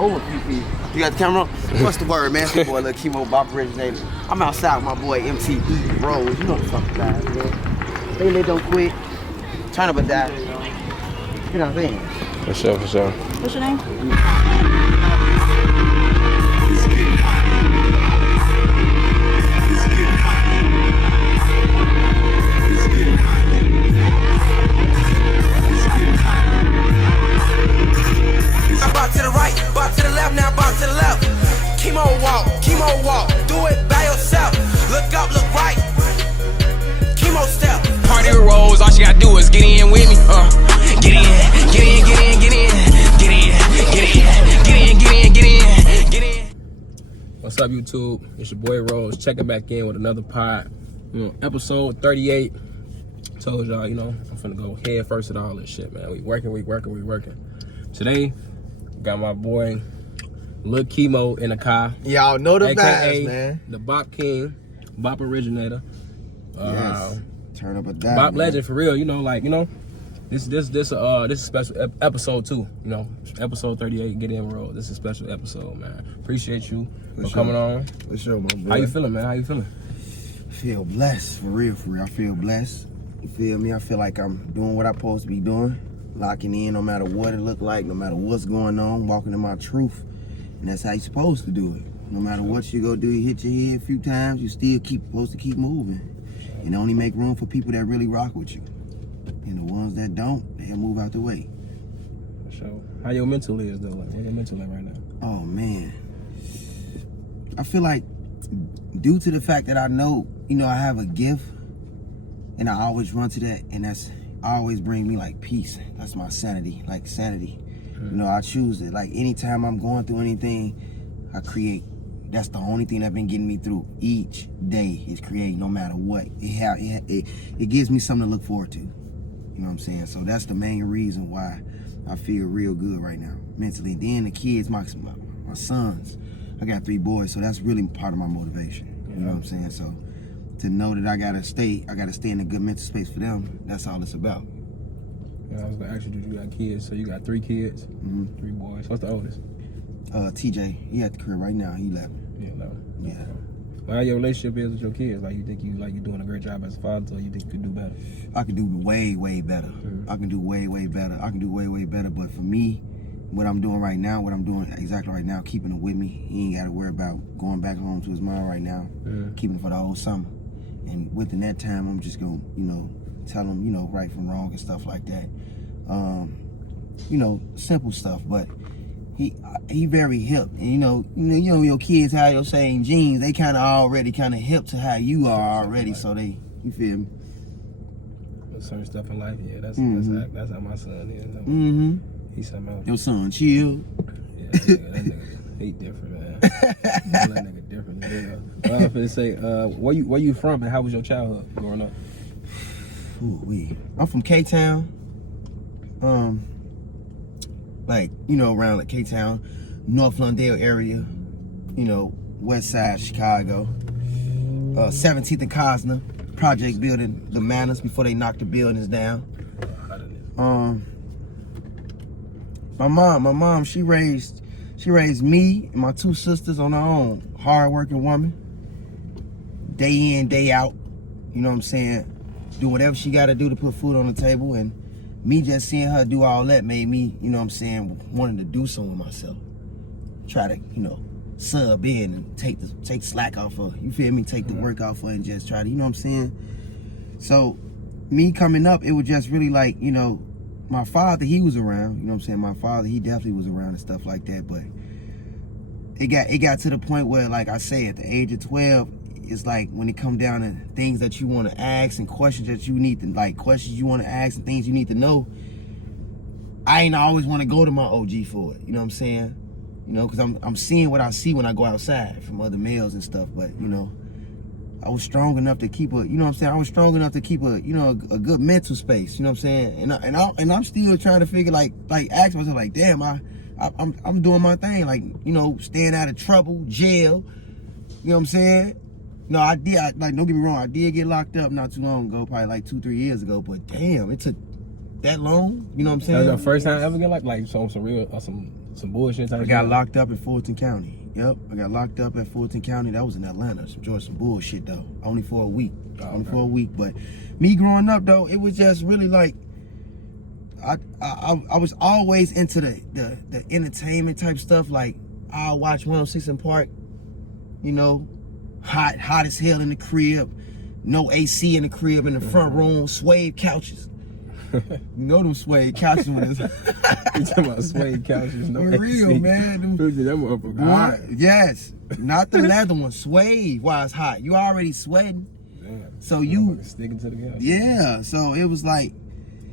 over a few people. You got the camera on? What's the word, man? It's your boy, Lil Kemo, Bop Originator. I'm outside with my boy MTE Rose. You know the fuck about it, man. They live don't quit. Turn up or die. You know what I'm saying? For sure, for sure. What's your name? Bop to the right, bop to the left, now bop to the left. Kemo walk, do it by yourself. Look up, look right. Kemo step. Party rolls, all she gotta do is get in with me. Get in, get in, get in, get in, get in, get in, get in, get in, get in, get in. What's up, YouTube? It's your boy Rose checking back in with another pod. Episode 38. Told y'all, I'm finna go head first at all this shit, man. We working. Today, got my boy Lil Kemo in the car. Y'all know the AKA vibes, man. The Bop King, Bop Originator. Yes. Turn up or die. Bop legend for real. This is special episode 2. Episode 38. Get in, roll. This is a special episode, man. Appreciate you for coming on. For sure, my boy. How you feeling, man? How you feeling? I feel blessed, for real. I feel blessed. You feel me? I feel like I'm doing what I'm supposed to be doing. Locking in no matter what it look like, no matter what's going on, walking in my truth. And that's how you're supposed to do it. No matter what you go do, you hit your head a few times, you still supposed to keep moving. And only make room for people that really rock with you. And the ones that don't, they'll move out the way. For sure. How your mental is though? Like, where your mental at right now? Oh man. I feel like due to the fact that I know, I have a gift and I always run to that, and that's always bring me like peace. That's my sanity, like sanity. I choose it. Like anytime I'm going through anything, I create. That's the only thing that's been getting me through each day is creating, no matter what. It gives me something to look forward to. You know what I'm saying? So that's the main reason why I feel real good right now, mentally. Then the kids, my sons, I got 3 boys, so that's really part of my motivation. You know what I'm saying? So to know that I gotta stay in a good mental space for them, that's all it's about. Yeah, I was gonna ask you, you got kids? So you got 3 kids, 3 boys. What's the oldest? TJ, he at the crib right now. He 11. Yeah, 11. Yeah. Well, how your relationship is with your kids? Like, you think you're doing a great job as a father, or you think you could do better? I could do way better. I can do way better. But for me, what I'm doing right now, exactly right now, keeping it with me. He ain't got to worry about going back home to his mom right now. Keeping it for the whole summer. And within that time, I'm just gonna, tell him, right from wrong and stuff like that. Simple stuff, but he very hip. And your kids have your same genes. They already hip to how you are already. So you feel me? Certain stuff in life, yeah. That's how my son is. He's something else. Your son chill. Yeah, that nigga, he different, man. That nigga different. Yeah. I was gonna say, where you from and how was your childhood growing up? I'm from K-Town. Around like K-Town, North Lundale area, west side Chicago. 17th and Cosner, project building, the Manors, before they knocked the buildings down. My mom, she raised me and my 2 sisters on her own. Hard-working woman. Day in, day out. You know what I'm saying? Do whatever she got to do to put food on the table. And me just seeing her do all that made me, wanting to do something with myself. Try to, sub in and take slack off her. You feel me? Take the work off her and just try to, you know what I'm saying? So, me coming up, it was just really like, my father, he was around. You know what I'm saying? My father, he definitely was around and stuff like that. But it got to the point where, like I say, at the age of 12, it's like when it come down to things that you want to ask and questions that you need to, questions you want to ask and things you need to know, I ain't always want to go to my OG for it. You know what I'm saying? Because I'm seeing what I see when I go outside from other males and stuff. But, I was strong enough to keep I was strong enough to keep a good mental space. You know what I'm saying? And I'm still trying to figure, ask myself, damn, I'm doing my thing. Staying out of trouble, jail. You know what I'm saying? No, I did. Don't get me wrong. I did get locked up not too long ago, probably 2-3 years ago. But damn, it took that long. You know what I'm saying? That was your first time ever get some Some bullshit type I shit? got locked up in Fulton County. Yep, I got locked up at Fulton County. That was in Atlanta. Some bullshit though. Only for a week. Only for a week. But me growing up though, it was just really like I was always into the entertainment type stuff. Like I'll watch 106 in Park. You know, hot as hell in the crib. No AC in the crib, in the front room, suede couches. You know them suede couches when it's... You talking about suede couches? No For real, AC. man. That motherfucker hot. Yes. Not the leather one. Suede while it's hot. You already sweating. Damn. So you... Sticking to the couch. Yeah. So it was like,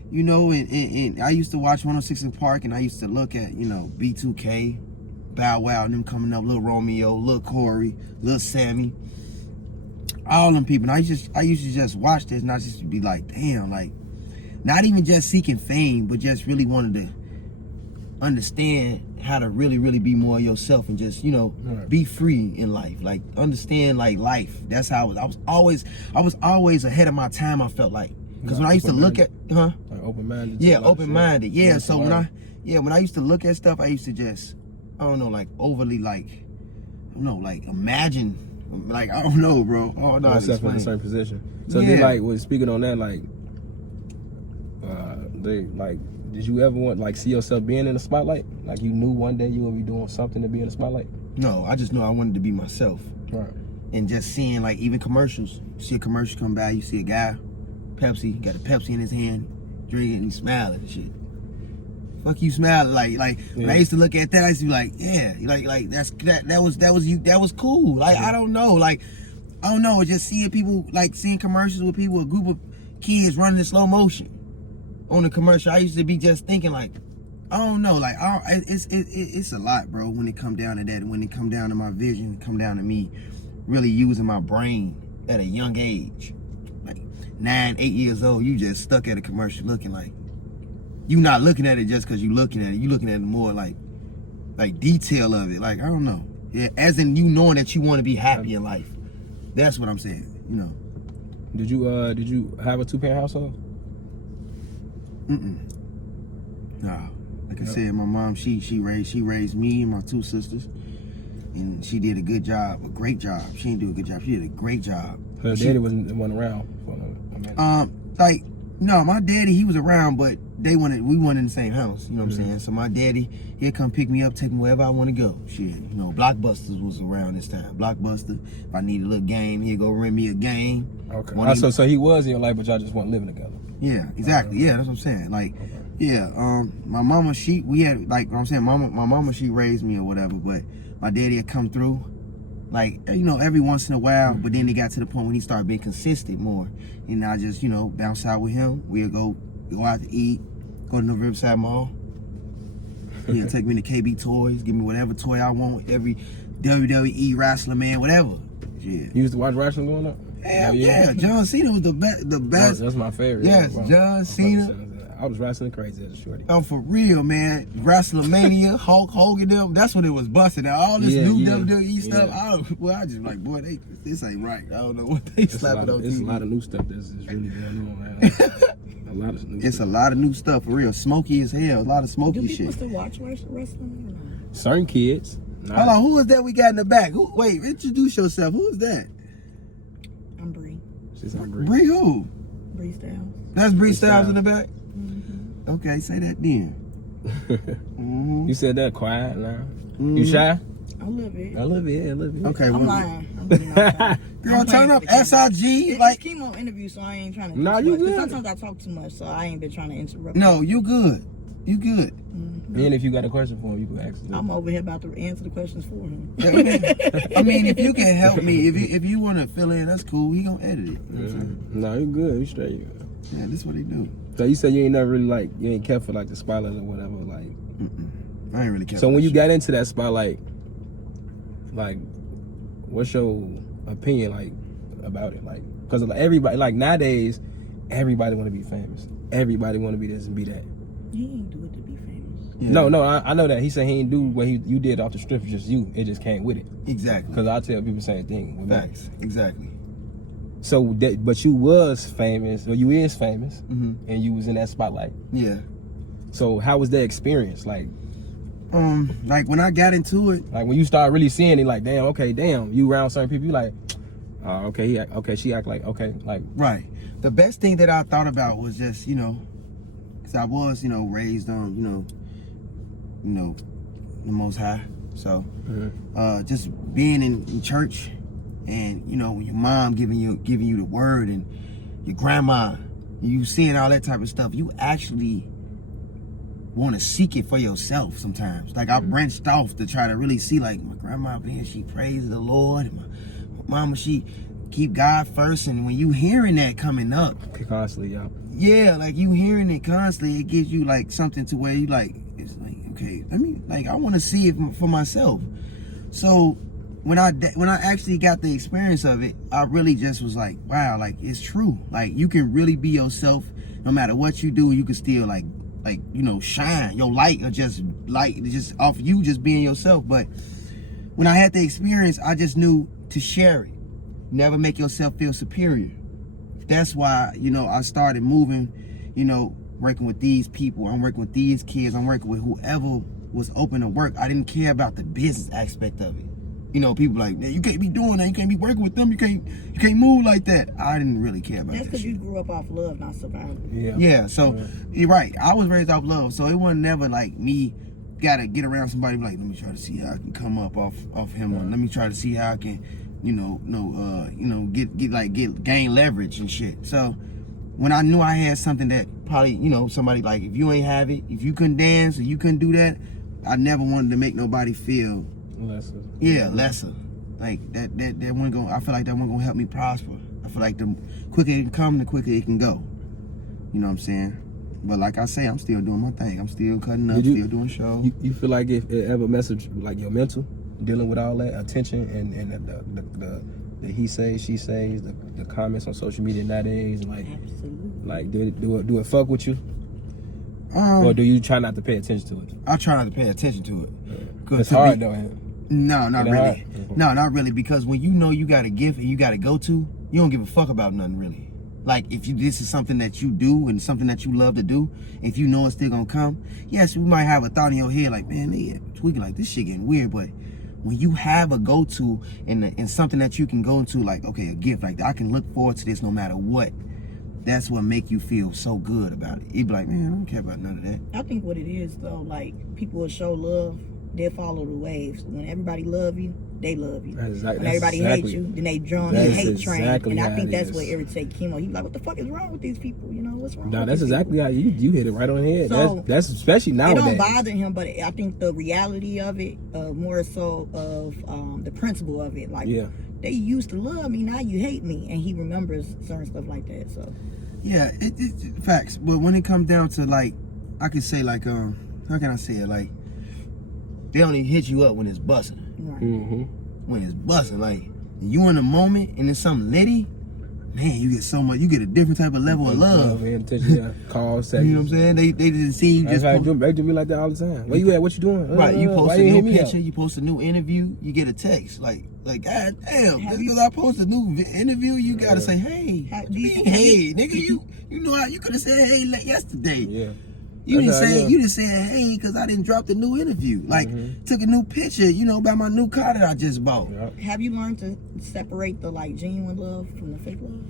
you know, and I used to watch 106 in Park, and I used to look at, you know, B2K, Bow Wow, and them coming up, Lil Romeo, Lil Corey, Lil Sammy. All them people. And I used to just watch this, and I used to be like, damn, like, not even just seeking fame, but just really wanted to understand how to really, really be more yourself and just, you know, be free in life. Like, understand, like, life. That's how I was always ahead of my time, I felt like. Because when I used to look at, Like open-minded. Yeah, open-minded. Yeah, so when I used to look at stuff, I used to just, I don't know, like, overly, like, I don't know, like, imagine. Like, I don't know, bro. Oh, no, myself in a certain position. So they like, was speaking on that, like, did you ever want, like, see yourself being in the spotlight? Like, you knew one day you would be doing something to be in the spotlight? No, I just knew I wanted to be myself. Right. And just seeing, like, even commercials. You see a commercial come by, you see a guy, Pepsi, got a Pepsi in his hand, drinking, and he's smiling and shit. Fuck you smiling, like when I used to look at that, I used to be like, yeah, like that was cool. Like, I don't know, like, I don't know, just seeing people, like, seeing commercials with people, a group of kids running in slow motion on the commercial. I used to be just thinking, like, I don't know, like, it's a lot, bro, when it come down to that. When it come down to my vision, it come down to me really using my brain at a young age. Like 9, 8 years old, you just stuck at a commercial looking like, you not looking at it just because you looking at it. You looking at it more like detail of it. Like, I don't know. Yeah, as in you knowing that you want to be happy in life. That's what I'm saying, you know. Did you have a 2-parent household? Nah. Like I said, my mom, she raised me and my 2 sisters. And she did a good job, a great job. She didn't do a good job. She did a great job. Her daddy wasn't around for a minute. Like, no, my daddy, he was around, but we weren't in the same house, you know what I'm saying? So my daddy, he'd come pick me up, take me wherever I want to go. Shit, you know, Blockbusters was around this time. Blockbuster, if I needed a little game, he'd go rent me a game. Okay. So he was in your life, but y'all just weren't living together. Yeah, exactly. Yeah, that's what I'm saying. Like, yeah, my mama, we had, like, I'm saying, my mama, she raised me or whatever, but my daddy had come through, like, you know, every once in a while, but then it got to the point when he started being consistent more. And I just, you know, bounce out with him. We'll go out to eat, go to the Riverside Mall. He'll take me to KB Toys, give me whatever toy I want, every WWE wrestler, man, whatever. Yeah. You used to watch wrestling growing up? Hell yeah. John Cena was the best. That's my favorite. Yes, wow. John Cena. I was wrestling crazy as a shorty. Oh, for real, man. WrestleMania, Hulk Hogan, them, that's when it was busting. Now, all this new WWE stuff, I just like, boy, this ain't right. I don't know what they slapping on TV. It's a lot of new stuff that's really going on, man. A lot of new It's stuff. a lot of new stuff, for real. Smoky as hell. A lot of smoky Do shit. people still watch wrestling or not? Certain kids. Hold on, who is that we got in the back? Wait, introduce yourself. Who is that? I'm Bree. She's on Bree. Bree who? Bree Styles. That's Bree Styles in the back? Mm-hmm. Okay, say that then. You said that quiet now. You shy? I love it. I love it. I love it. Okay, I'm well, lying. I'm really not lying. girl, turn up It's SIG. Like, Kemo interview, so I ain't trying to. Nah, do you too much, 'cause good. Sometimes I talk too much, so I ain't been trying to interrupt. no, you good. You good. And if you got a question for him, you can ask him. I'm over here about to answer the questions for him. I mean, if you can help me, if you want to fill in, that's cool. He gonna edit it. You know what I'm saying? No, you good. You straight. Yeah, this is what he do. So you said you ain't never really like, you ain't kept for like the spotlight or whatever. Like, I ain't really care. so when you got into that spotlight, like, what's your opinion like about it? Like, because like, everybody, like nowadays, everybody want to be famous. Everybody want to be this and be that. He ain't do it to be famous. Yeah. No, I know that. He said he ain't do what you did off the strip for just you. It just came with it. Exactly. Because I tell people the same thing. With me. Facts. Exactly. So, but you was famous, or you is famous, Mm-hmm. and you was in that spotlight. Yeah. So how was that experience? Like, Like when I got into it, Like when you start really seeing it, like damn, you around certain people, you like, okay, she act like okay, like right. The best thing that I thought about was just, because I was, raised on, the Most High. So, just being in church, and when your mom giving you the word, and your grandma, you seeing all that type of stuff, you actually want to seek it for yourself sometimes. Like I branched off to try to really see, like my grandma, man, she praises the Lord, and my mama, she keep God first. And when you hearing that coming up constantly, yeah, like you hearing it constantly, it gives you like something to where you like, it's like, okay, I want to see it for myself. So when I actually got the experience of it, I really just was like, wow, like it's true. Like you can really be yourself no matter what you do. You can still like shine. Your light or just off you just being yourself. But when I had the experience, I just knew to share it. Never make yourself feel superior. That's why, I started moving, working with these people. I'm working with these kids. I'm working with whoever was open to work. I didn't care about the business aspect of it. People like, man, you can't be doing that. You can't be working with them. You can't move like that. I didn't really care about that. That's because you grew up off love, not survival. Yeah. So you're right. I was raised off love. So it wasn't never like me gotta get around somebody like, let me try to see how I can come up off him. Or let me try to see how I can, gain leverage and shit. So when I knew I had something that probably, somebody like, if you ain't have it, if you couldn't dance or you couldn't do that, I never wanted to make nobody feel lesser. Yeah, lesser. Like that one gonna, I feel like that one gonna help me prosper. I feel like the quicker it can come, the quicker it can go. You know what I'm saying? But like I say, I'm still doing my thing. I'm still cutting up, still doing shows. You feel like if it ever messaged like your mental, dealing with all that attention and the he says, she says, the comments on social media nowadays, like, absolutely, like do it fuck with you? Or do you try not to pay attention to it? I try not to pay attention to it. Yeah. It's hard though. No, not really. No, not really. Because when you got a gift and you got to go to, you don't give a fuck about nothing really. Like if this is something that you do and something that you love to do, if you know it's still gonna come, yes, you might have a thought in your head like, man, they tweaking, like this shit getting weird. But when you have a go-to and something that you can go into, like, okay, a gift, like I can look forward to this no matter what, that's what make you feel so good about it. You be like, man, I don't care about none of that. I think what it is though, like people will show love, they'll follow the waves. When everybody love you, they love you. When everybody hates you, then they draw on the hate train. And I think that's what irritates Kemo. He be like, what the fuck is wrong with these people? What's wrong? No, that's exactly how you hit it right on the head. So, that's especially nowadays. It don't bother him, but I think the reality of it, more so of the principle of it, like they used to love me, now you hate me, and he remembers certain stuff like that. So yeah, it's facts. But when it comes down to like, I can say like, how can I say it? Like they only hit you up when it's busting. right. When it's busting, like you in the moment and it's something litty, man, you get so much. You get a different type of level of love. Calls, you know what I'm saying? They didn't see you just. They do me like that all the time. Where you at? What you doing? Right, you post a new picture, you post a new interview, you get a text like God damn, just because I post a new interview, you gotta say, hey, hey, nigga, you know how you could have said hey yesterday. Yeah. You didn't say hey because I didn't drop the new interview. Like took a new picture, about my new car that I just bought. Yep. Have you learned to separate the like genuine love from the fake love?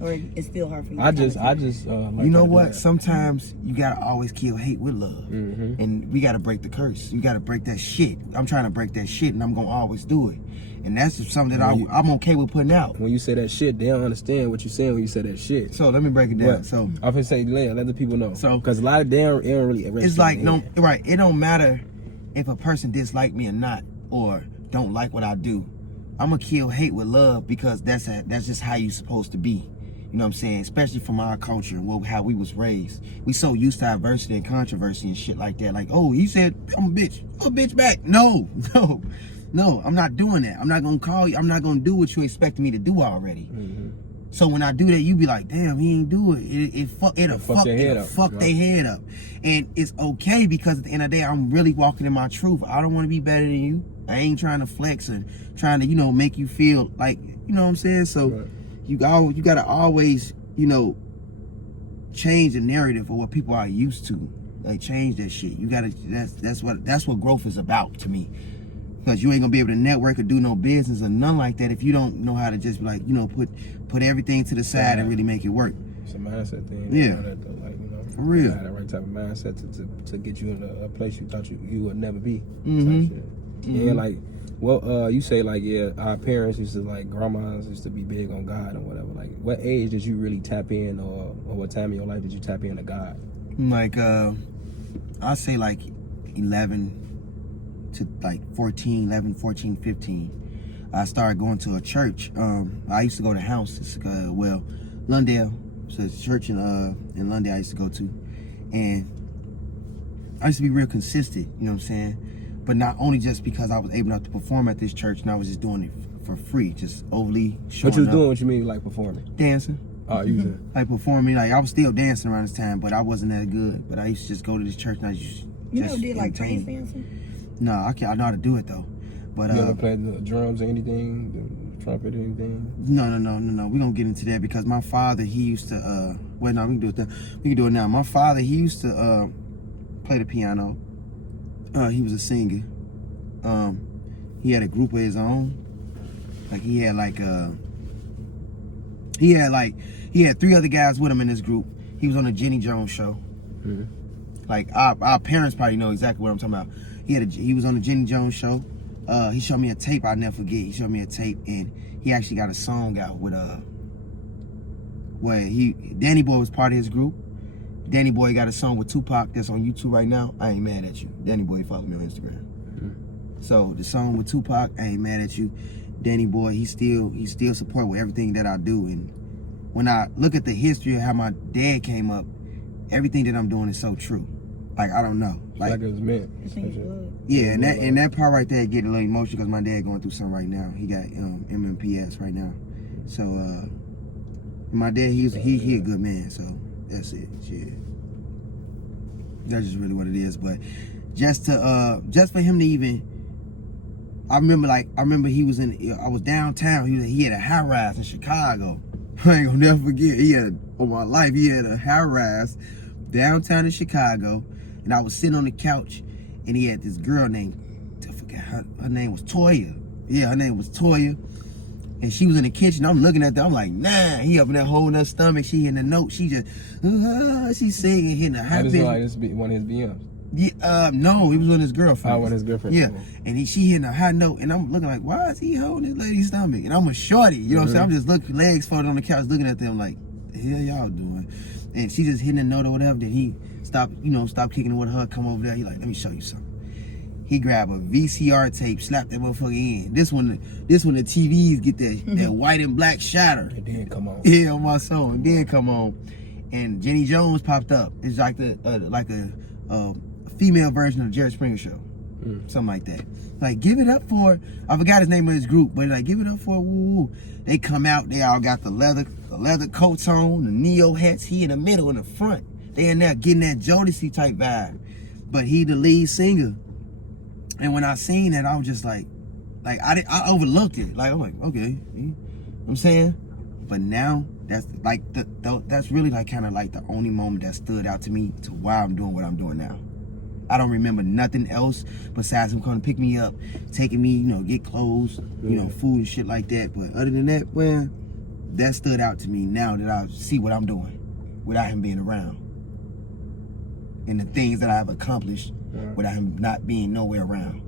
Or it's still hard for you? I just you know what? Sometimes you gotta always kill hate with love, and we gotta break the curse. You gotta break that shit. I'm trying to break that shit, and I'm gonna always do it. And that's just something that I'm okay with putting out. When you say that shit, they don't understand what you're saying when you say that shit. So let me break it down. So I can say, let the people know. So because a lot of them don't really. It's like right. It don't matter if a person dislike me or not, or don't like what I do. I'm gonna kill hate with love because that's just how you supposed to be. You know what I'm saying? Especially from our culture and how we was raised. We so used to adversity and controversy and shit like that. Like, oh, he said I'm a bitch. I'm a bitch back. No, I'm not doing that. I'm not gonna call you. I'm not gonna do what you expected me to do already. So when I do that, you be like, damn, he ain't do it. It'll fuck their head up. And it's okay because at the end of the day, I'm really walking in my truth. I don't want to be better than you. I ain't trying to flex and trying to, make you feel like, you know what I'm saying? So you gotta always, change the narrative of what people are used to. Like change that shit. You gotta. That's what growth is about to me. Because you ain't gonna be able to network or do no business or none like that if you don't know how to just like, you know, put everything to the side and really make it work. It's a mindset thing. Yeah. Like, you know, for real. You have the right type of mindset to get you in a place you thought you would never be. Mm-hmm. And like, well, you say like, yeah, our parents used to like, grandmas used to be big on God or whatever. Like, what age did you really tap in, or what time in your life did you tap into God? Like, I say like 11 to like 14, 15. I started going to a church. I used to go to houses, Lundale. So it's a church in Lundale I used to go to. And I used to be real consistent, you know what I'm saying? But not only just because I was able enough to perform at this church, and I was just doing it for free, just overly showing What you was up. doing, what you mean, like performing? Dancing. Oh, you said? Like performing, like I was still dancing around this time, but I wasn't that good. But I used to just go to this church and I used You never did like praise dancing? No, I know how to do it though. But you ever played the drums or anything, the trumpet or anything? No. We don't get into that because my father, he used to we can do it then. We can do it now. My father, he used to play the piano. He was a singer. He had a group of his own. Like he had 3 other guys with him in this group. He was on the Jenny Jones show. Mm-hmm. Like our parents probably know exactly what I'm talking about. He was on the Jenny Jones show. He showed me a tape I'll never forget. He showed me a tape and he actually got a song out with Danny Boy was part of his group. Danny Boy got a song with Tupac that's on YouTube right now. I ain't mad at you. Danny Boy follow me on Instagram. Mm-hmm. So the song with Tupac, I ain't mad at you. Danny Boy, he still support with everything that I do. And when I look at the history of how my dad came up, everything that I'm doing is so true. Like I don't know. Like it was meant. Yeah, and that part right there get a little emotional because my dad going through something right now. He got MMPS right now. So my dad, he a good man. So that's it. Shit. That's just really what it is. But just for him to even, I remember he was I was downtown. He had a high rise in Chicago. I ain't gonna never forget. He had a high rise downtown in Chicago, and I was sitting on the couch, and he had this girl named, I forget her name was Toya. Yeah, her name was Toya, and she was in the kitchen. I'm looking at that. I'm like, nah. He up in that hole in her stomach. She hitting the note. She just, she's singing, hitting a high pitch. Like this one of his BMs. Yeah, no, he was with his girlfriend. Oh, with his girlfriend. Yeah, and she hitting a high note, and I'm looking like, why is he holding his lady's stomach? And I'm a shorty, you know what I'm saying? I'm just looking, legs folded on the couch, looking at them like, the hell y'all doing? And she just hitting a note or whatever. Then he stopped kicking it with her, come over there. He like, let me show you something. He grabbed a VCR tape, slapped that motherfucker in. This one the TVs get that white and black shatter. It did come on. Yeah, on my song. It did come on. And Jenny Jones popped up. It's like a female version of the Jerry Springer Show. Something like that. Like, give it up for, I forgot his name of his group, but like, give it up for woo. They come out, they all got the leather coats on, the Neo hats, he in the middle, in the front. They in there getting that Jodeci type vibe. But he the lead singer. And when I seen that, I was just like I overlooked it. Like, I'm like, okay. You know what I'm saying? But now, that's like, that's really like kind of like the only moment that stood out to me to why I'm doing what I'm doing now. I don't remember nothing else besides him coming to pick me up, taking me, get clothes, food and shit like that. But other than that, well, that stood out to me now that I see what I'm doing without him being around. And the things that I've accomplished without him not being nowhere around.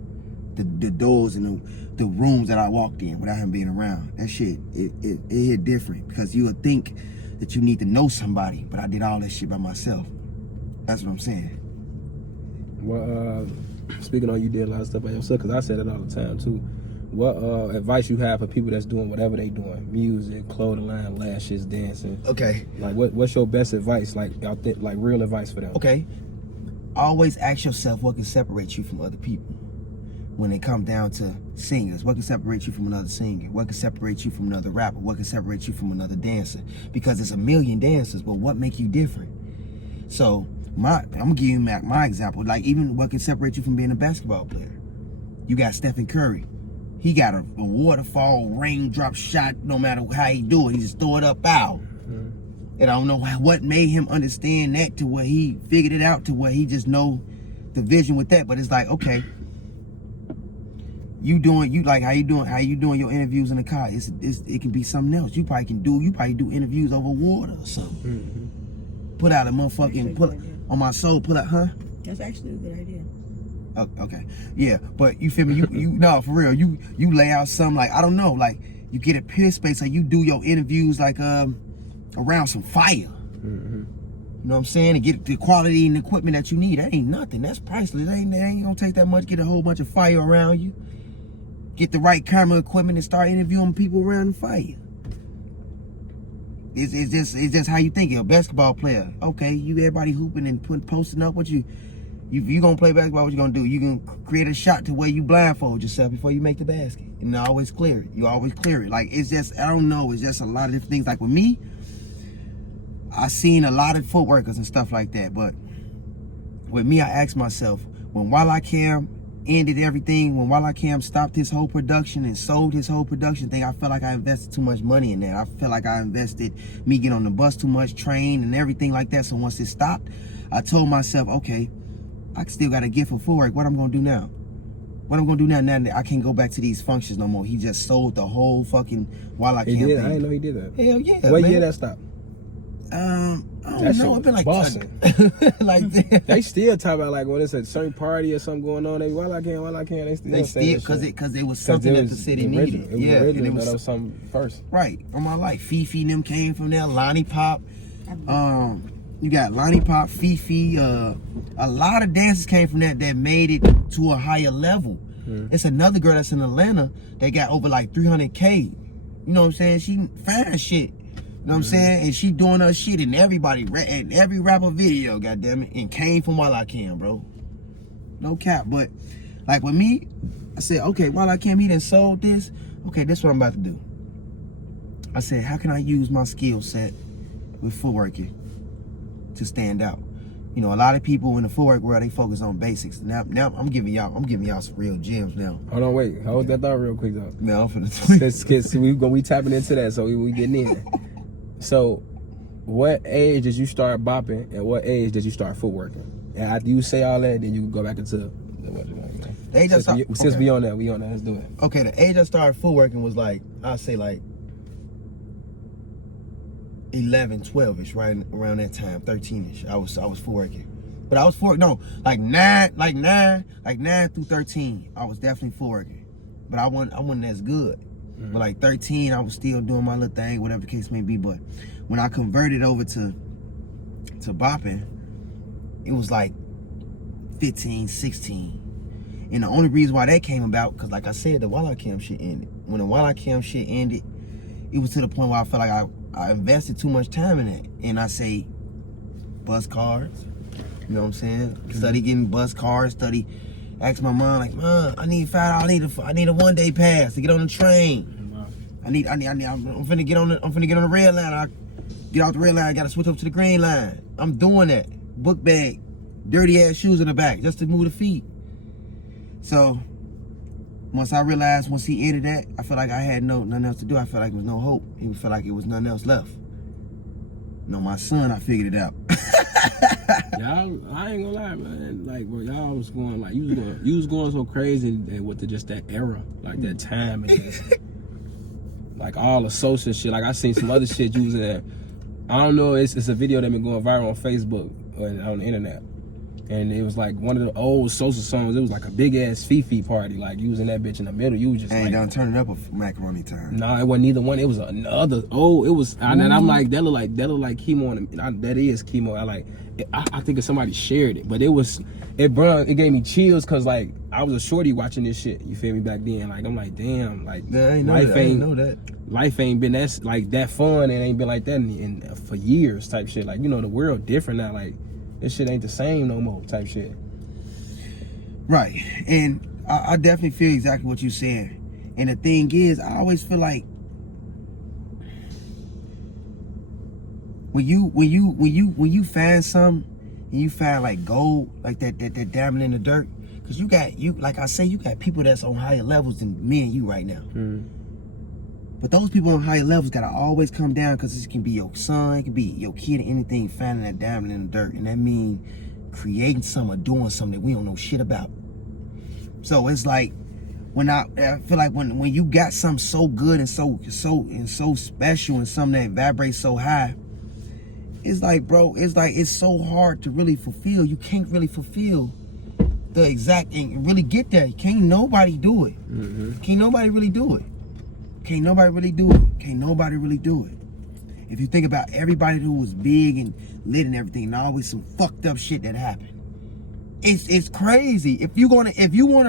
The doors and the rooms that I walked in without him being around. That shit, it hit different because you would think that you need to know somebody, but I did all that shit by myself. That's what I'm saying. Well, speaking on, you did a lot of stuff by yourself, because I said it all the time too. What advice you have for people that's doing whatever they doing? Music, clothing line, lashes, dancing. Okay. Like, what's your best advice? Like real advice for them? Okay. Always ask yourself what can separate you from other people. When it comes down to singers, what can separate you from another singer? What can separate you from another rapper? What can separate you from another dancer? Because there's a million dancers, but what make you different? So I'm gonna give you my example. Like, even what can separate you from being a basketball player? You got Stephen Curry. He got a waterfall, raindrop shot. No matter how he do it, he just throw it up out. And I don't know what made him understand that to where he figured it out to where he just know the vision with that. But it's like, okay, you like how you doing your interviews in the car. It can be something else. You probably do interviews over water or something. Put out a motherfucking on my soul. Put out, huh? That's actually a good idea. Oh, okay, yeah, but you feel me? You no, for real. You lay out something like, I don't know, like you get a peer space, like you do your interviews like around some fire. You know what I'm saying? And get the quality and equipment that you need. That ain't nothing. That's priceless. That ain't gonna take that much. Get a whole bunch of fire around you. Get the right camera equipment and start interviewing people around the fire. It's just how you think. You're a basketball player. Okay, you everybody hooping and posting up. What you gonna play basketball? What you gonna do? You can create a shot to where you blindfold yourself before you make the basket, and always clear it. You always clear it. Like it's just, I don't know. It's just a lot of different things. Like with me, I seen a lot of footworkers and stuff like that. But with me, I asked myself, when Walla Cam ended everything, when Walla Cam stopped his whole production and sold his whole production thing, I felt like I invested too much money in that. I felt like I invested me getting on the bus too much, train and everything like that. So once it stopped, I told myself, okay, I still got a gift for footwork. What I'm gonna do now? What I'm gonna do now that I can't go back to these functions no more? He just sold the whole fucking Walla Cam thing. I didn't know he did that. Hell yeah, What man. year that stopped? I don't know. It's been like Boston. like They still talk about like when it's a certain party or something going on. Walla Cam. They still because it was something that the city needed. It was yeah, original, and it was something first. Right from my life. Fifi and them came from there. Lonnie Pop. You got Lonnie Pop, Fifi. A lot of dancers came from that made it to a higher level. It's another girl that's in Atlanta that got over like 300K. You know what I'm saying? She fine shit. You know what I'm saying? And she doing her shit in every rapper video, goddammit, and came from Walla Cam, bro. No cap. But like with me, I said, okay, Walla Cam, he done sold this. Okay, this is what I'm about to do. I said, how can I use my skill set with footworking to stand out? You know, a lot of people in the footwork world, they focus on basics. Now I'm giving y'all some real gems now. Hold on, wait. Hold that thought real quick though. Man, I'm finna we tapping into that, so we getting in. So, what age did you start bopping, and what age did you start footworking? And after you say all that, then you can go back into the age since we on that, let's do it. Okay, the age I started footworking was like, I'd say like 11, 12-ish, right around that time, 13-ish. I was footworking. But I was like 9 through 13, I was definitely footworking. But I wasn't as good. But like 13, I was still doing my little thing, whatever the case may be. But when I converted over to bopping, it was like 15, 16. And the only reason why that came about, because like I said, the Walla Cam shit ended. When the Walla Cam shit ended, it was to the point where I felt like I invested too much time in it. And I say, bus cards, you know what I'm saying? Study getting bus cards, ask my mom, like, Mom, I need $5. I need a one-day pass to get on the train. I'm finna get on the red line. I get off the red line, I gotta switch up to the green line. I'm doing that. Book bag, dirty ass shoes in the back, just to move the feet. So once he ended that, I felt like I had nothing else to do. I felt like there was no hope. It felt like it was nothing else left. No, my son, I figured it out. Y'all, I ain't gonna lie, man. Like, bro, y'all was going like you was going so crazy with just that era, like that time, and just, like all the social shit. Like I seen some other shit using that. I don't know. It's a video that been going viral on Facebook or on the internet, and it was like one of the old social songs. It was like a big ass Fifi party, like using that bitch in the middle. You was just ain't like, done turn it up a macaroni time. Nah, it wasn't either one. It was another. Oh, it was, and I'm like, that look like Kemo. That is Kemo. I think if somebody shared it, but it gave me chills because like I was a shorty watching this shit. You feel me back then? Like I'm like, damn, like life ain't been that fun and ain't been like that in for years type shit. Like, you know, the world different now. Like this shit ain't the same no more type shit. Right, and I definitely feel exactly what you're saying. And the thing is, I always feel like when you find something and you find like gold, like that diamond in the dirt, because like I say, you got people that's on higher levels than me and you right now. But those people on higher levels gotta always come down because it can be your son, it can be your kid, or anything finding that diamond in the dirt. And that means creating something or doing something that we don't know shit about. So it's like when I feel like when you got something so good and so special and something that vibrates so high, it's like, bro, it's so hard to really fulfill. You can't really fulfill the exact and really get there. Can't nobody do it. Can't nobody really do it. Can't nobody really do it. Can't nobody really do it. If you think about everybody who was big and lit and everything, and always some fucked up shit that happened. It's crazy. If you're gonna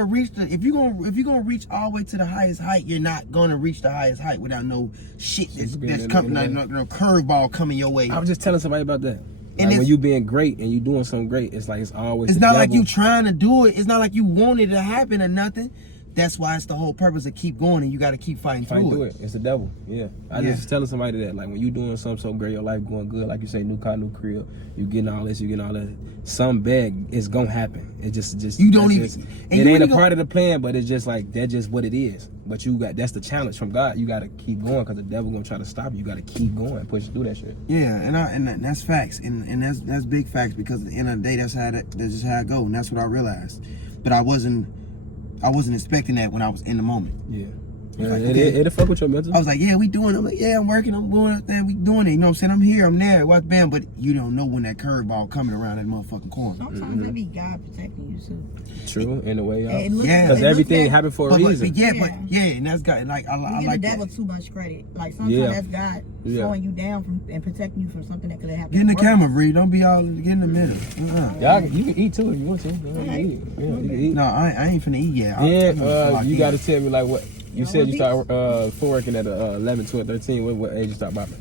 reach all the way to the highest height, you're not gonna reach the highest height without no shit that's coming, no curveball coming your way. I was just telling somebody about that. And like when you being great and you doing something great, it's like it's always. It's not like you trying to do it. It's not like you want it to happen or nothing. That's why it's the whole purpose to keep going, and you got to keep fighting through it. It's the devil. Yeah. I just telling somebody that, like, when you doing something so great, your life going good, like you say, new car, new crib, you getting all this, some bad is gonna happen. It just you don't even. It ain't a part of the plan, but it's just like that's just what it is. But that's the challenge from God. You got to keep going because the devil gonna try to stop you. You got to keep going, push through that shit. Yeah, and that's facts, and that's big facts because at the end of the day, that's just how it go, and that's what I realized. But I wasn't expecting that when I was in the moment. Yeah. Like, it'll fuck with your mental. I was like, yeah, we doing it. I'm like, yeah, I'm working, I'm going out there, we doing it. You know what I'm saying? I'm here, I'm there, what's bam, but you don't know when that curveball coming around that motherfucking corner. Sometimes it be God protecting you too. True, in a way, yeah. Because everything happened for a reason. And that's God. Like I give like the devil too much credit. Like sometimes that's God slowing you down and protecting you from something that could have happened. Get in the camera, Bree. Don't be all get in the middle. You can eat too if you want to. You can eat. No, I ain't finna eat yet. You got to tell me like what. You said you started working at 11, 12, 13. What age you start bopping?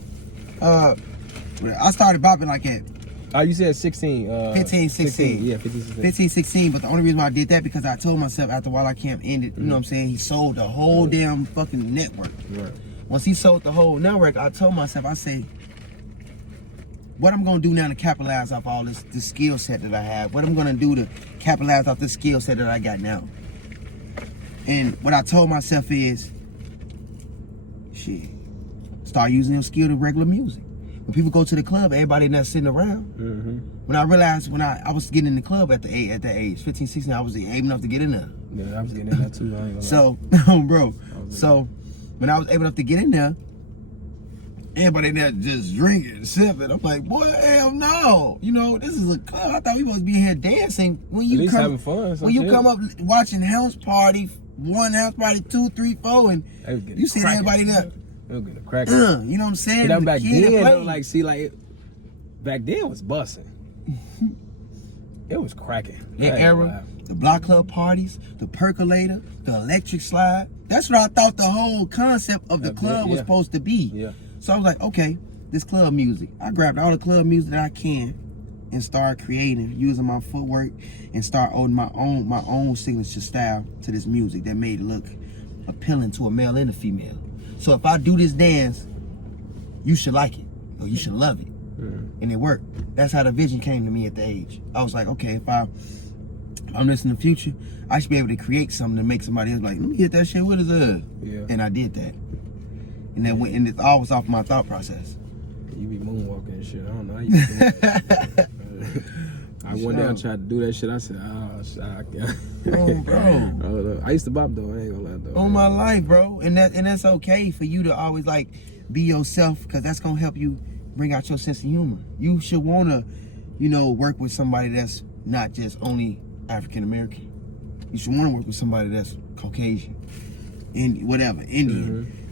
I started bopping like at... you said 16. 15, 16. Yeah, 15, 16. 15, 16. But the only reason why I did that because I told myself after Wildlife Camp ended, you know what I'm saying, he sold the whole damn fucking network. Right. Once he sold the whole network, I told myself, I said, what I'm going to do now to capitalize off all this skill set that I have? What I'm going to do to capitalize off this skill set that I got now? And what I told myself is, shit, start using your skill to regular music. When people go to the club, everybody not sitting around. When I realized when I was getting in the club at that age, 15, 16, I was able enough to get in there. Yeah, I was getting in there too. So, bro, so when I was able enough to get in there, everybody there just drinking, sipping. I'm like, boy, hell no. You know, this is a club. I thought we supposed to be here dancing. When you at least having fun. When you come up watching house party, 1 house party, 2, 3, 4, and you see everybody there. It'll get a crack. You know what I'm saying? That back then, though, back then it was busting. It was cracking. That era, the block club parties, the percolator, the electric slide. That's what I thought the whole concept of the club was supposed to be. Yeah. So I was like, okay, this club music. I grabbed all the club music that I can and started creating, using my footwork, and start owning my own signature style to this music that made it look appealing to a male and a female. So if I do this dance, you should like it or you should love it, and it worked. That's how the vision came to me at the age. I was like, okay, if I'm listening in the future, I should be able to create something to make somebody else like, let me hit that shit with his and I did that, and that went, and it's always off my thought process. You be moonwalking and shit. I don't know how you do that. I went down and tried to do that shit. I said, oh, shit, I can't. Oh, bro. I used to bop though. I ain't gonna lie though. On my life, bro. And that's okay for you to always like be yourself, because that's gonna help you bring out your sense of humor. You should wanna, work with somebody that's not just only African American. You should wanna work with somebody that's Caucasian, Indian,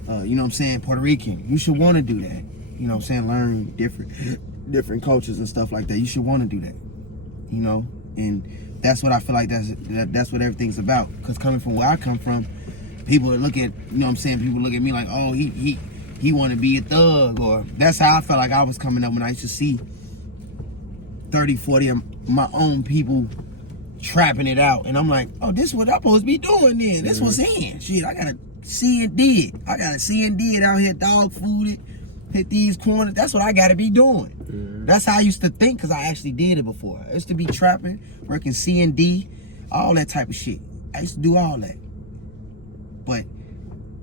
you know what I'm saying, Puerto Rican. You should wanna do that. You know what I'm saying? Learn different cultures and stuff like that. You should wanna do that. And that's what I feel like that's what everything's about. Because coming from where I come from, people look at, people look at me like, oh, he want to be a thug, or that's how I felt like I was coming up when I used to see 30, 40 of my own people trapping it out. And I'm like, oh, this is what I'm supposed to be doing then. This what's in. Shit, I got to see and did. I got to see and did out here, dog fooded, hit these corners. That's what I got to be doing. That's how I used to think, because I actually did it before. I used to be trapping, working C&D, all that type of shit. I used to do all that. But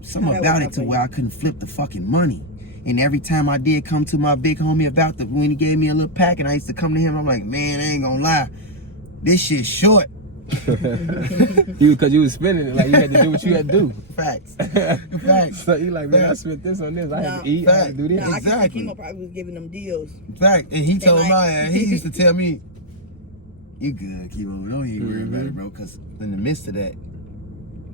something about it to where I couldn't flip the fucking money. And every time I did come to my big homie about when he gave me a little pack, and I used to come to him, I'm like, man, I ain't gonna lie, this shit's short. Because you was spending it, like you had to do what you had to do. Facts. Facts. So you like, man, I spent this on this. I had to eat. I had to do this. Exactly. Kemo probably was giving them deals. Fact. And he told my ass, he used to tell me, you good, Kemo, don't even worry about it, bro. Because in the midst of that,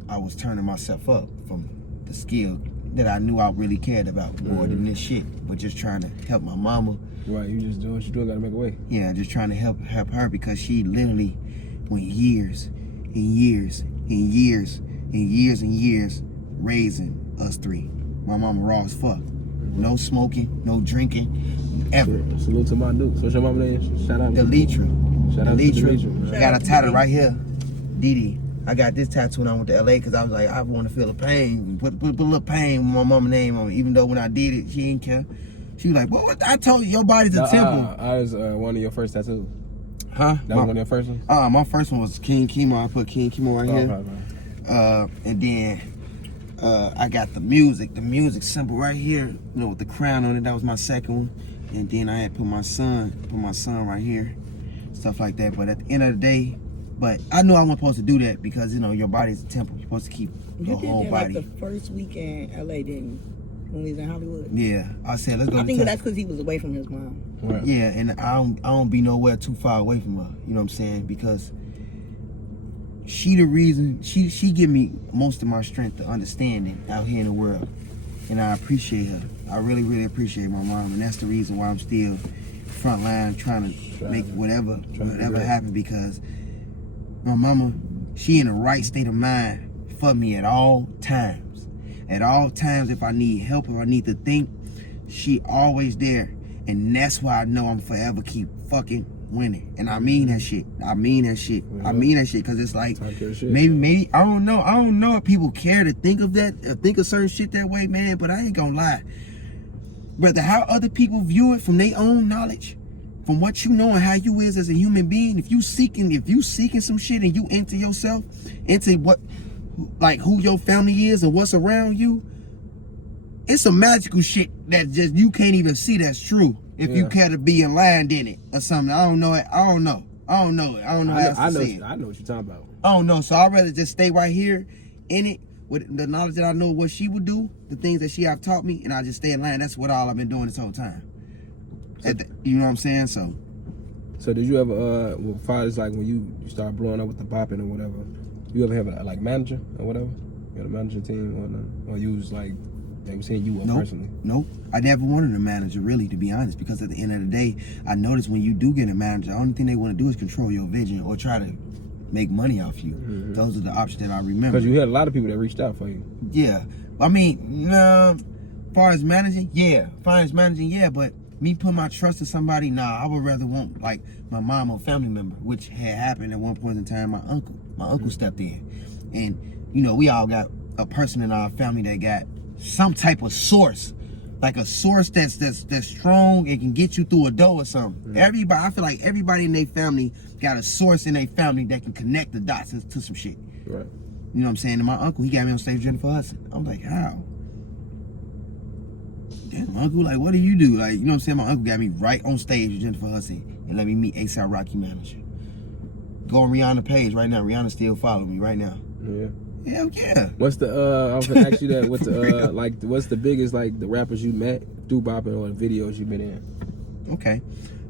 I was turning myself up from the skill that I knew I really cared about more than this shit, but just trying to help my mama. Right, you just doing what you doing, gotta make a way. Yeah, just trying to help her because she literally went years and years and years and years and years raising us three. My mama raw as fuck. No smoking, no drinking, ever. Salute to my dude. What's your mama name? Shout out to Delitra. Shout out to Delitra. I got a tattoo right here. Didi. I got this tattoo when I went to LA because I was like, I want to feel the pain. Put a little pain with my mama's name on it. Even though when I did it, she didn't care. She was like, well, what? I told you your body's a temple. I was one of your first tattoos. Huh? That was one of your first ones? My first one was King Kemo. I put King Kemo right here. Right. And then I got the music symbol right here, you know, with the crown on it. That was my second one. And then I had put my son right here, stuff like that. But at the end of the day, but I knew I wasn't supposed to do that because, you know, your body's a temple. You're supposed to keep your whole body. You did that like the first week in LA, didn't you? When we was in Hollywood. Yeah, I said let's go. I think that's because he was away from his mom. Right. Yeah, and I don't be nowhere too far away from her. You know what I'm saying? Because she the reason she give me most of my strength to understanding out here in the world, and I appreciate her. I really, really appreciate my mom, and that's the reason why I'm still front line trying to make whatever happen, because my mama, she in the right state of mind for me at all times. At all times, if I need help, if I need to think, she always there. And that's why I know I'm forever keep fucking winning. And I mean that shit. I mean that shit. I mean that shit, because it's like, maybe, I don't know if people care to think of that, or think of certain shit that way, man, but I ain't gonna lie. Brother, how other people view it from their own knowledge, from what you know and how you is as a human being, if you seeking some shit and you into yourself, into what, like who your family is and what's around you, it's some magical shit that just you can't even see that's true if you care to be aligned in it or something. I don't know it. I don't know how else to say it. I know what you're talking about. I don't know. So I'd rather just stay right here in it with the knowledge that I know what she would do, the things that she have taught me, and I just stay in line. That's what all I've been doing this whole time. You know what I'm saying? So did you ever, well, fathers, like when you start blowing up with the bopping or whatever, you ever have a like manager or whatever? You had a manager team or nothing? Or you was like, they were saying you were personally? Nope. I never wanted a manager, really, to be honest, because at the end of the day, I noticed when you do get a manager, the only thing they want to do is control your vision or try to make money off you. Those are the options that I remember. Because you had a lot of people that reached out for you. Yeah. I mean, far as managing, but me put my trust in somebody, I would rather want like my mom or family member, which had happened at one point in time. My uncle stepped in, and you know, we all got a person in our family that got some type of source, like a source that's strong and can get you through a door or something. Everybody, I feel like everybody in their family got a source in their family that can connect the dots to some shit. Right. You know what I'm saying? And my uncle, he got me on stage with Jennifer Hudson. I was like, how? Damn, uncle, like, what do you do? Like, you know what I'm saying? My uncle got me right on stage with Jennifer Hudson and let me meet A$AP Rocky manager. Go on Rihanna's page right now. Rihanna still following me right now. Yeah. Hell yeah. What's the I was gonna ask you that, what's the like what's the biggest like the rappers you met through bopping or the videos you've been in? Okay.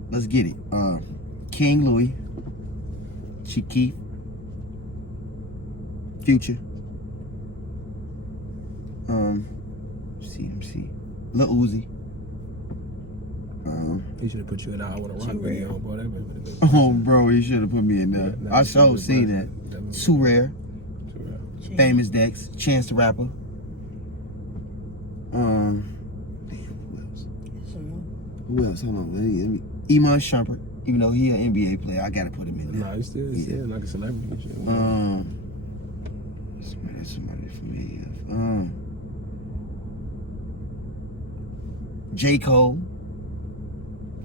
Let's get it. King Louis, Chief Keef, Future. CMC. Lil Uzi. He should have put you in I Wanna Rock video, boy. Oh, bro, he should have put me in there. I sure seen that. Too Rare. Famous Dex. Chance the Rapper. Damn, who else? Hold on. Let me. Iman Shumpert. Even though he an NBA player, I gotta put him in there. Nah, he's still like a celebrity and shit. Somebody familiar. J. Cole,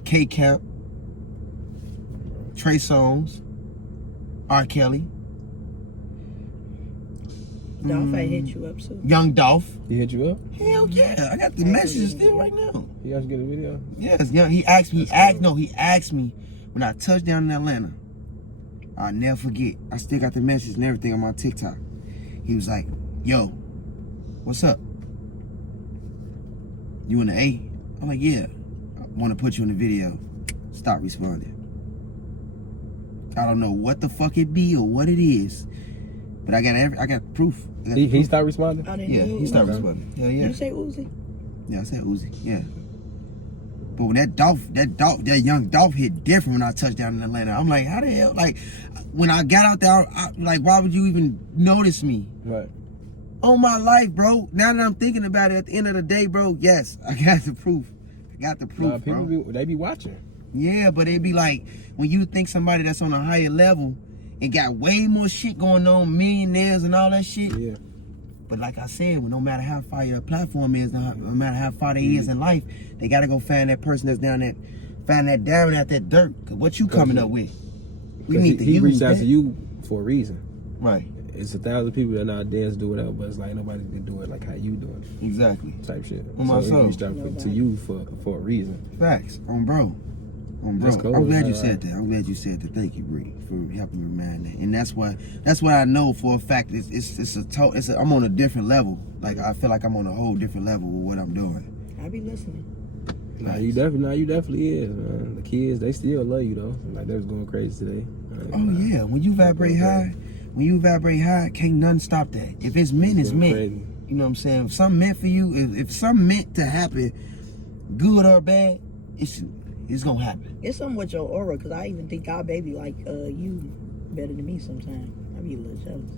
K-Cap, Trey Songz, R. Kelly. Dolph I hit you up too. Young Dolph. He hit you up? Hell yeah, I got the messages still right now. You guys get a video? Yes, young. He asked me when I touched down in Atlanta. I'll never forget. I still got the message and everything on my TikTok. He was like, "Yo, what's up? You in the A?" I'm like, "Yeah. I want to put you in the video." Stop responding. I don't know what the fuck it be or what it is, but I got proof. He stopped responding? Yeah, he stopped responding. Yeah, yeah. Did you say Uzi? Yeah, I said Uzi. Yeah. But when that young Dolph hit different when I touched down in Atlanta. I'm like, how the hell? Like, when I got out there, why would you even notice me? Right. On my life, bro. Now that I'm thinking about it, at the end of the day, bro, yes, I got the proof. People bro. They be watching. Yeah, but it'd be like, when you think somebody that's on a higher level and got way more shit going on, millionaires and all that shit. Yeah. But like I said, no matter how far your platform is, no matter how far they is in life, they gotta go find that person that's down that, find that diamond out that dirt. Cause what you coming up with? We need to use that. He reached out to you for a reason. Right. It's 1,000 people that nowadays do whatever, but it's like nobody can do it like how you doing it. Exactly. Type shit. On my soul. He reached out to you for a reason. Facts. On bro. That's cool. I'm glad you said that. I'm glad you said that. Thank you, Bree, for helping me remind that. And that's why I know for a fact I'm on a different level. Like, I feel like I'm on a whole different level with what I'm doing. I be listening. You definitely is, man. The kids, they still love you though. Like they was going crazy today. Oh yeah, when you vibrate high, can't nothing stop that. If it's meant, it's meant. Crazy. You know what I'm saying? If something meant for you, if something meant to happen, good or bad, it's gonna happen. It's something with your aura, cause I even think our baby like you better than me sometimes. I be a little jealous.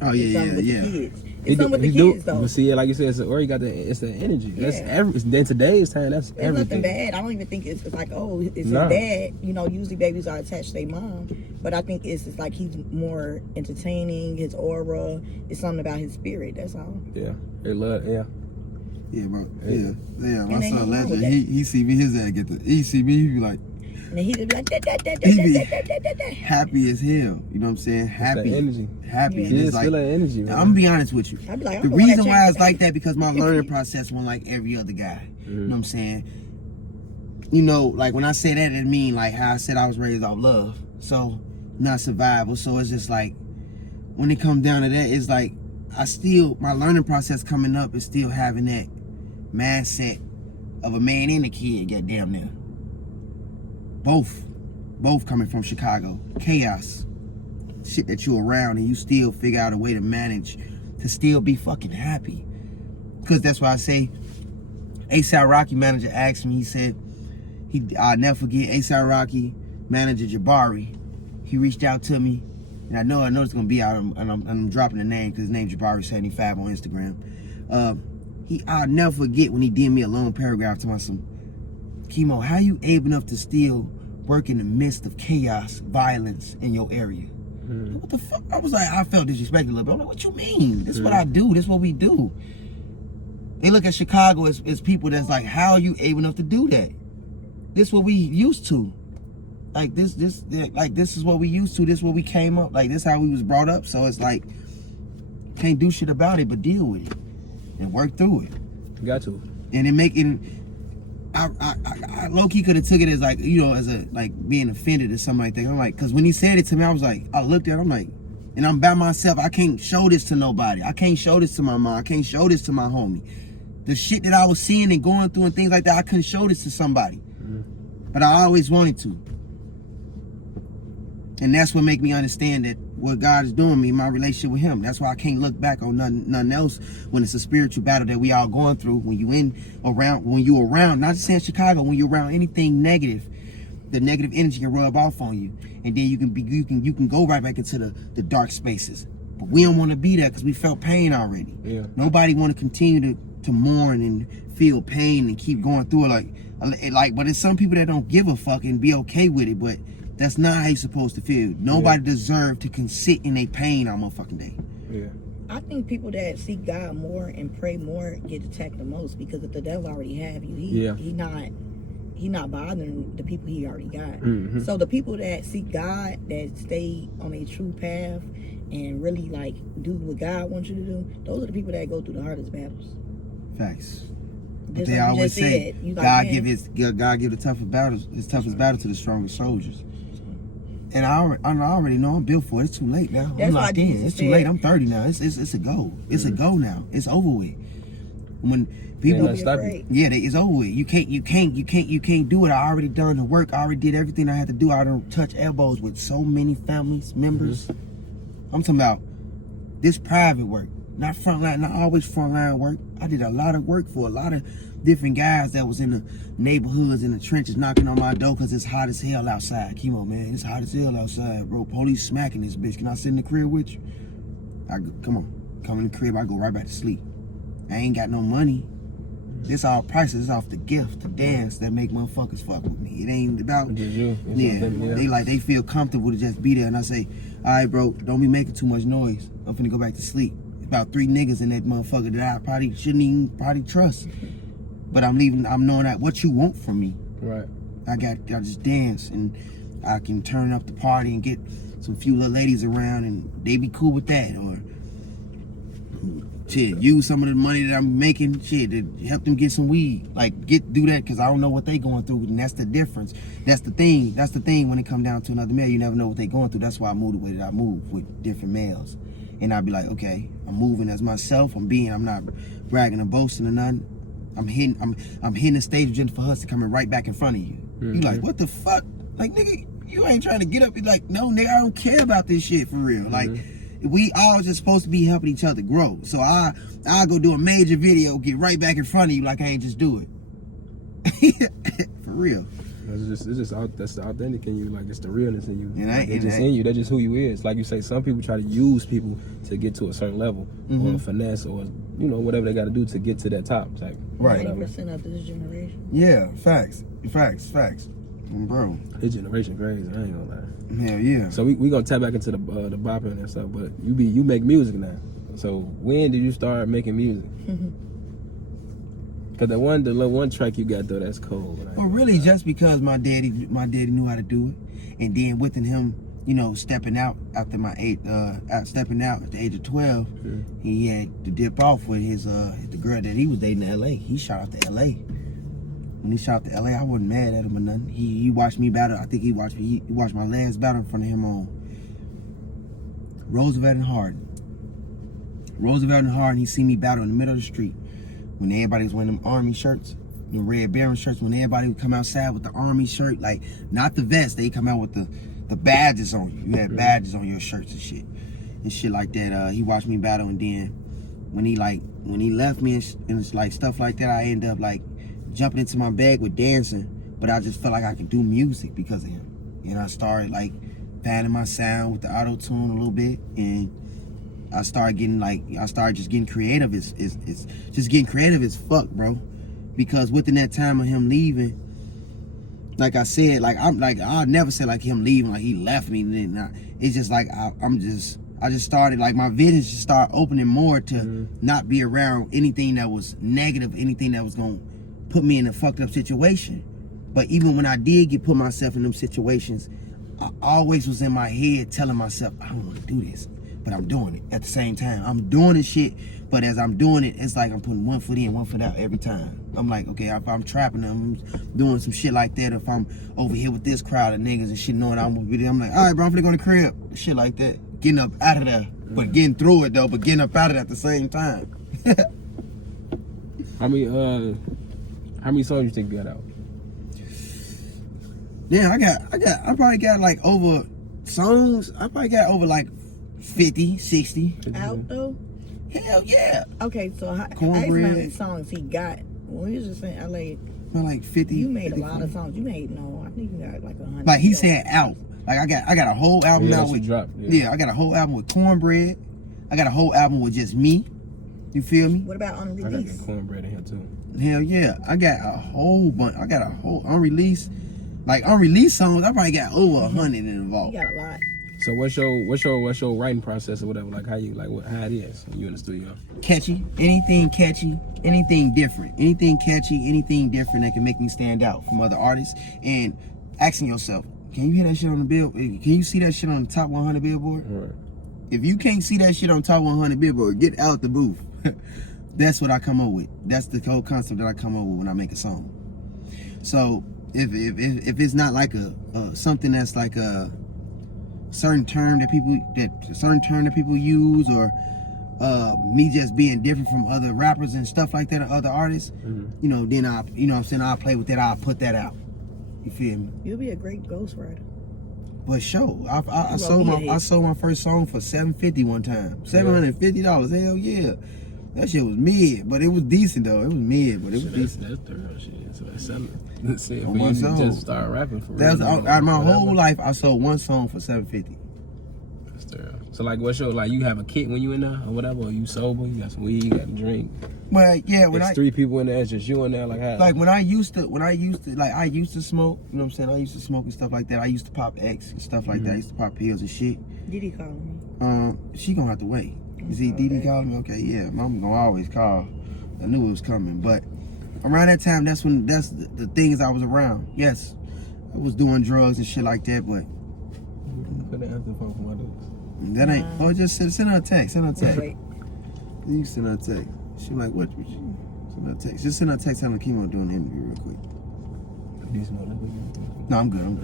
Oh yeah. It's something with the kids though. But see, like you said, it's the energy. That's in today's time. That's it's everything. Nothing bad. I don't even think it's like, oh, it's his dad. You know, usually babies are attached to their mom, but I think it's like he's more entertaining. His aura, it's something about his spirit. That's all. Yeah, they love. Yeah. Yeah, bro. Yeah. My son Legend, he see me, his ass he see me, he be like, and he just be like, happy as hell. You know what I'm saying? Happy. That energy. Happy. Yeah. And it's like, feel that energy, man. I'm gonna be honest with you. I be like, the reason why it's like that because my learning process went like every other guy. You know what I'm saying? You know, like when I say that, it mean like how I said I was raised off love. So, not survival. So it's just like, when it comes down to that, it's like, my learning process coming up is still having that mindset of a man and a kid, goddamn near. Both coming from Chicago. Chaos. Shit that you around and you still figure out a way to manage to still be fucking happy. Because that's why I say, A$AP Rocky manager asked me, he said, I'll never forget A$AP Rocky manager Jabari. He reached out to me, and I know it's gonna be out, and I'm dropping the name because his name's Jabari75 on Instagram. I'll never forget when he did me a long paragraph to myself. Kemo, how you able enough to still work in the midst of chaos, violence in your area? What the fuck? I was like, I felt disrespected a little bit. I'm like, what you mean? This is what I do. This is what we do. They look at Chicago as people that's like, how are you able enough to do that? This is what we used to. Like this is what we used to. This is what we came up. Like this is how we was brought up. So it's like, can't do shit about it, but deal with it and work through it. Got to. And it making, I low-key could have took it as like, you know, as a like being offended or something like that. I'm like, because when he said it to me, I was like, I looked at him, I'm like, and I'm by myself. I can't show this to nobody. I can't show this to my mom. I can't show this to my homie. The shit that I was seeing and going through and things like that, I couldn't show this to somebody. But I always wanted to. And that's what make me understand that what God is doing me in my relationship with him. That's why I can't look back on nothing else when it's a spiritual battle that we all going through. When you around, not just saying Chicago, when you're around anything negative, the negative energy can rub off on you. And then you can go right back into the dark spaces. But we don't want to be there because we felt pain already. Yeah. Nobody want to continue to mourn and feel pain and keep going through it but it's some people that don't give a fuck and be okay with it, but that's not how you're supposed to feel. Nobody deserves to sit in their pain all motherfucking day. Yeah. I think people that seek God more and pray more get attacked the most because if the devil already have you, he not bothering the people he already got. So the people that seek God, that stay on a true path and really like do what God wants you to do, those are the people that go through the hardest battles. Facts. Just They like you always just say, said, God give the toughest battle to the strongest soldiers. And I already know I'm built for it. It's too late now. That's I'm why locked in. Jesus It's too said- late. I'm 30 now. It's a go. It's a go now. It's over with. When people, Don't be afraid. yeah, it's over with. You can't do it. I already done the work. I already did everything I had to do. I done touch elbows with so many families members. I'm talking about this private work, not frontline, not always frontline work. I did a lot of work for a lot of different guys that was in the neighborhoods, in the trenches, knocking on my door because it's hot as hell outside. Kemo, man, it's hot as hell outside, bro. Police smacking this bitch. Can I sit in the crib with you? Come in the crib. I go right back to sleep. I ain't got no money. This all prices. It's off the gift, the dance that make motherfuckers fuck with me. It ain't about you. They feel comfortable to just be there, and I say, all right, bro, don't be making too much noise. I'm finna go back to sleep. About 3 niggas in that motherfucker that I probably shouldn't even trust. But I'm leaving. I'm knowing that what you want from me. Right. I just dance, and I can turn up the party and get some few little ladies around, and they be cool with that, or shit, use some of the money that I'm making, shit, to help them get some weed. Like, do that, because I don't know what they going through, and that's the difference. That's the thing when it come down to another male. You never know what they going through. That's why I move the way that I move with different males. And I'd be like, okay, I'm moving as myself. I'm not bragging or boasting or nothing. I'm hitting the stage of Jennifer Hudson coming right back in front of you. You like, what the fuck? Like, nigga, you ain't trying to get up. You're like, no, nigga, I don't care about this shit for real. Like, we all just supposed to be helping each other grow. So I'll go do a major video, get right back in front of you like I ain't just do it. For real. That's the authentic in you, like it's the realness in you. It's just in you. That's just who you is. Like you say, some people try to use people to get to a certain level, or finesse, or whatever they got to do to get to that top. Like, right. 90% of this generation. Yeah, facts, bro. This generation crazy. I ain't gonna lie. Hell yeah. So we gonna tap back into the bopping and stuff. But you make music now. So when did you start making music? Cause the one track you got though, that's cold. Well, really, just because my daddy knew how to do it, and then within him, stepping out after stepping out at the age of 12, he had to dip off with his the girl that he was dating in L.A. He shot out to L.A. When he shot out to L.A., I wasn't mad at him or nothing. He watched me battle. I think he watched my last battle in front of him on Roosevelt and Hardin. He seen me battle in the middle of the street. When everybody was wearing them army shirts, the Red Baron shirts, when everybody would come outside with the army shirt, like, not the vest, they come out with the badges on you. You had badges on your shirts and shit like that. He watched me battle, and then when he left me and it's like stuff like that, I ended up like jumping into my bag with dancing, but I just felt like I could do music because of him. And I started like padding my sound with the auto-tune a little bit, and I started just getting creative. It's just getting creative as fuck, bro. Because within that time of him leaving, like I said, like I'll never say like him leaving, like he left me. It's just like I just started, like, my vision just started opening more to not be around anything that was negative, anything that was gonna put me in a fucked up situation. But even when I did put myself in them situations, I always was in my head telling myself, I don't want to do this. But I'm doing it at the same time. I'm doing this shit, but as I'm doing it, it's like I'm putting one foot in, one foot out every time. I'm like, okay, if I'm trapping them, I'm doing some shit like that. If I'm over here with this crowd of niggas and shit, knowing I'm gonna be there, I'm like, all right, bro, I'm finna go in the crib. Shit like that. Getting up out of there, but getting through it though, but getting up out of it at the same time. How many songs you think you got out? Yeah, I probably got like over songs. I probably got over like 50, 60. Out though? Hell yeah. Okay, so I asked him how many songs he got. When we was just in LA, like 50. You made 50, a lot 40. of songs. You made I think you got like 100. Like he said out. Like I got a whole album out with dropped, I got a whole album with Cornbread. I got a whole album with just me. You feel me? What about unreleased? I got Cornbread in here too. Hell yeah. I got a whole bunch. I got a whole unreleased songs. I probably got over 100 in the vault. You got a lot. So what's your writing process or whatever? Like how it is when you in the studio? Catchy, anything different, anything catchy, anything different that can make me stand out from other artists. And asking yourself, can you hear that shit on the bill? Can you see that shit on the top 100 Billboard? Right. if you can't see that shit on Top 100 Billboard, get out the booth. That's what I come up with. That's the whole concept that I come up with when I make a song. So if it's not like a something that's like a certain term that people use, or me just being different from other rappers and stuff like that, or other artists, you know, then I'll play with that. I'll put that out. You feel me? You'll be a great ghostwriter. But I sold my first song for $750 one time. $750. Hell yeah. That shit was mid, but it was decent though. It was mid, but it was decent. That's thorough shit. So that's selling. Let's see if On you one song. just start rapping for real. That's my whole life. I sold one song for $750. That's thorough. So like, what's your, like, you have a kit when you in there or whatever? Or you sober? You got some weed? You got a drink? Well, yeah. When There's 3 people in there. It's just you in there. Like how? Like when I used to smoke. You know what I'm saying? I used to smoke and stuff like that. I used to pop X and stuff like that. I used to pop pills and shit. Didi calling me. She gonna have to wait. You see, Didi calling me? Okay, yeah. I'm gonna always call. I knew it was coming, but around that time, that's the things I was around. Yes, I was doing drugs and shit like that, but Couldn't answer the phone for my dudes. that ain't. Oh, just send her a text. Send her a text. Wait. You send her a text. She like, what? Send her a text. Just send her a text telling Kemo doing the interview real quick. No, I'm good.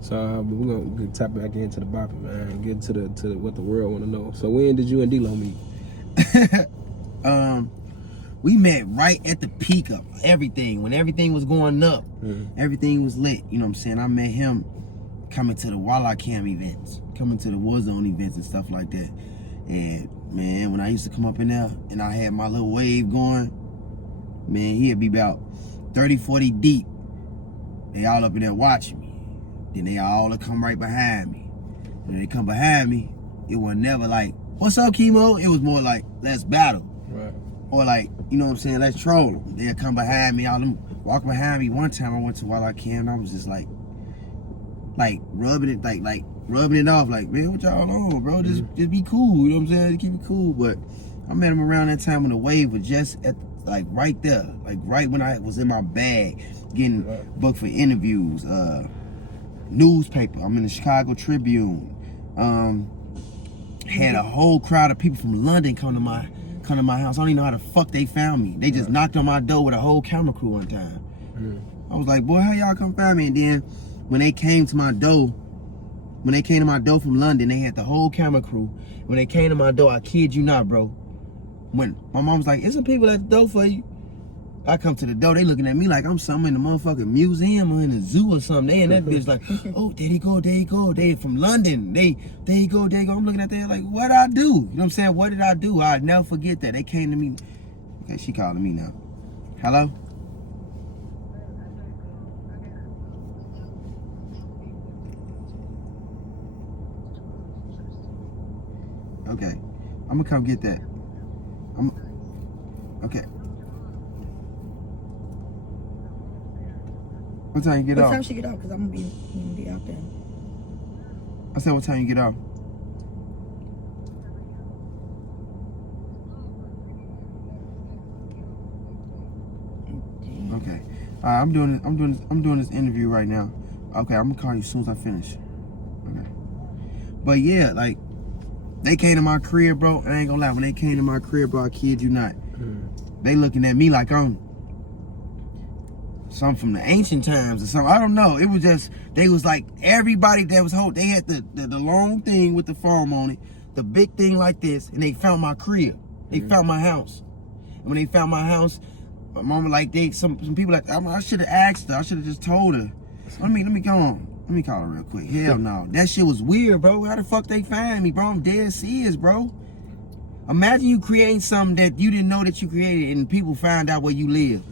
So we're gonna tap back into the bopping, man. Get to what the world want to know. So when did you and D-Lo meet? We met right at the peak of everything. When everything was going up, everything was lit. You know what I'm saying? I met him coming to the Walla Cam events, coming to the Warzone events and stuff like that. And man, when I used to come up in there and I had my little wave going, man, he'd be about 30, 40 deep. They all up in there watching me. Then they all come right behind me. When they come behind me, it was never like, what's up, Kemo? It was more like, let's battle. Right. Or like, you know what I'm saying, let's troll them. They'll come behind me, all them walk behind me. One time I went to Walla Cam, I was just like rubbing it, like rubbing it off, like, man, what y'all on, bro? Just be cool, you know what I'm saying? Keep it cool. But I met him around that time when the wave was just at, like, right there, like right when I was in my bag, getting booked for interviews, newspaper. I'm in the Chicago Tribune. Had a whole crowd of people from London come to my house. I don't even know how the fuck they found me. They just knocked on my door with a whole camera crew one time. I was like, boy, how y'all come find me? And then when they came to my door from London, they had the whole camera crew. When they came to my door, I kid you not, bro. When my mom was like, "Is some people at the door for you?" I come to the door, they looking at me like I'm something in the motherfucking museum or in the zoo or something. They and that bitch like, oh, there you go. They from London. There you go. I'm looking at that like, what I do? You know what I'm saying? What did I do? I'll never forget that. They came to me. Okay, she calling me now. Hello? Okay, I'm gonna come get that. Okay. What time you get off? What time she get off? Because I'm gonna be out there. I said, what time you get off? Okay. I'm doing this interview right now. Okay, I'm gonna call you as soon as I finish. Okay. But yeah, like, they came to my crib, bro. I ain't gonna lie. When they came to my crib, bro, I kid you not. They looking at me like I'm something from the ancient times or something. I don't know. It was just, they was like, everybody that was they had the long thing with the foam on it, the big thing like this, and they found my crib. They found my house. And when they found my house, my mama like, some people like, I should have asked her. I should have just told her. Let me go on. Let me call her real quick. Hell no. That shit was weird, bro. How the fuck they find me, bro? I'm dead serious, bro. Imagine you creating something that you didn't know that you created and people found out where you live.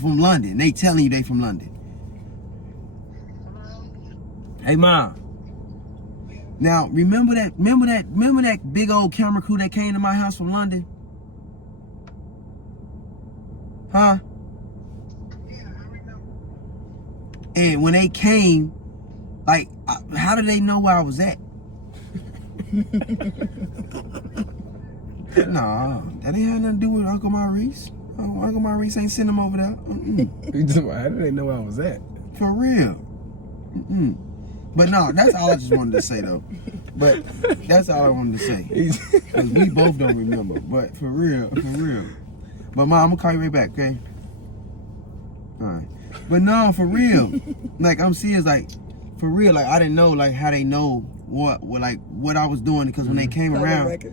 From London. They telling you they from London. Hey, Mom. Now, remember that big old camera crew that came to my house from London? Huh? Yeah, I remember. And when they came, like, how did they know where I was at? Nah, that ain't had nothing to do with Uncle Maurice. Uncle Maurice ain't sent him over there. How did they know where I was at? For real. But no, that's all I just wanted to say though. But that's all I wanted to say. 'Cause we both don't remember. But for real. But Mom, I'm gonna call you right back, okay? Alright. But no, for real. Like I'm serious, like for real, like I didn't know like how they know what I was doing, because when they came around,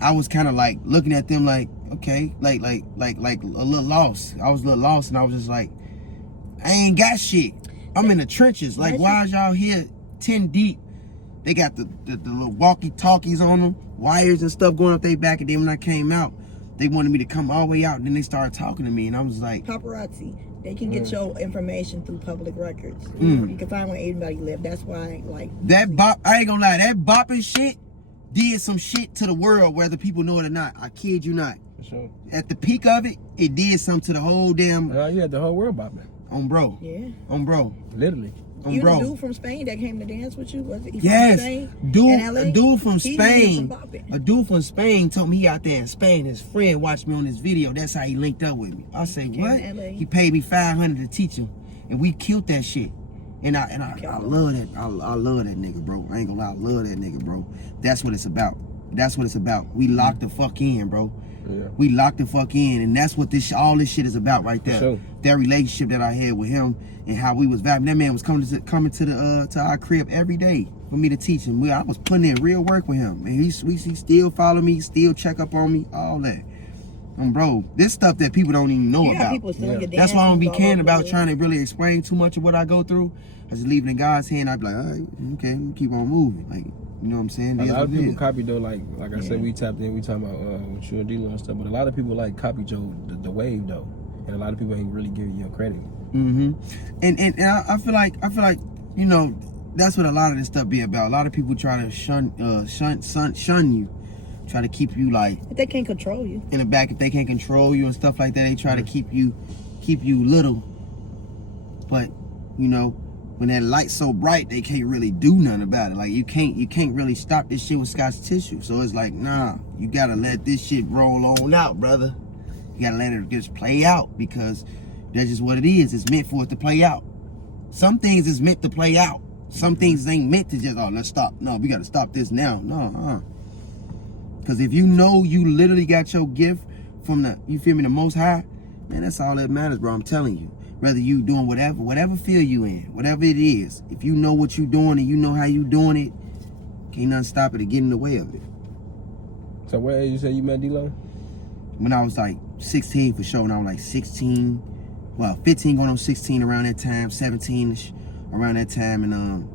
I was kind of like looking at them like, okay, like a little lost. I was a little lost, and I was just like, I ain't got shit. I'm in the trenches. Like, why is y'all here 10 deep? They got the little walkie-talkies on them, wires and stuff going up their back, and then when I came out, they wanted me to come all the way out, and then they started talking to me, and I was like, paparazzi. They can get your information through public records. You can find where anybody live. That's why, like, that bop. I ain't gonna lie, that bopping shit did some shit to the world, whether people know it or not. I kid you not. For sure. At the peak of it, it did something to the whole damn. You had the whole world bopping. On bro. Yeah. On bro. Literally. On bro. The dude from Spain that came to dance with you, was it? Yes. A Dude from Spain. A dude from Spain told me he out there in Spain. His friend watched me on this video. That's how he linked up with me. I say, what? He paid me $500 to teach him, and we killed that shit. And I love that. I love that nigga, bro. I ain't gonna lie, I love that nigga, bro. That's what it's about. That's what it's about. We locked the fuck in, bro. Yeah. We locked the fuck in, and that's what all this shit is about right there. Sure. That relationship that I had with him and how we was vibing. That man was coming to our crib every day for me to teach him. I was putting in real work with him, and he still follow me, still check up on me, all that. Bro, this stuff that people don't even know about. That's why I don't be caring about trying to really explain too much of what I go through. I just leave it in God's hand. I'd be like, all right, okay, keep on moving. Like, you know what I'm saying? A lot of people copy though, like I said, we tapped in, we talking about with you and D-Lo and stuff, but a lot of people like copy Joe the wave though, and a lot of people ain't really giving you credit. And I feel like you know, that's what a lot of this stuff be about. A lot of people try to shun you, try to keep you like. If they can't control you. In the back, if they can't control you and stuff like that, they try to keep you little. But you know, when that light's so bright, they can't really do nothing about it. Like you can't really stop this shit with Scotch tissue. So it's like, nah, you gotta let this shit roll on out, brother. You gotta let it just play out, because that's just what it is. It's meant for it to play out. Some things is meant to play out. Some things ain't meant to just, let's stop. No, we gotta stop this now. No, Because if you know you literally got your gift from the Most High, man, that's all that matters, bro. I'm telling you. Whether you doing whatever field you in, whatever it is, if you know what you doing and you know how you doing it, can't nothing stop it or get in the way of it. So where you say you met D-Lo? When I was like 16 for sure, and I was like 15 going on 16 around that time, 17ish around that time, and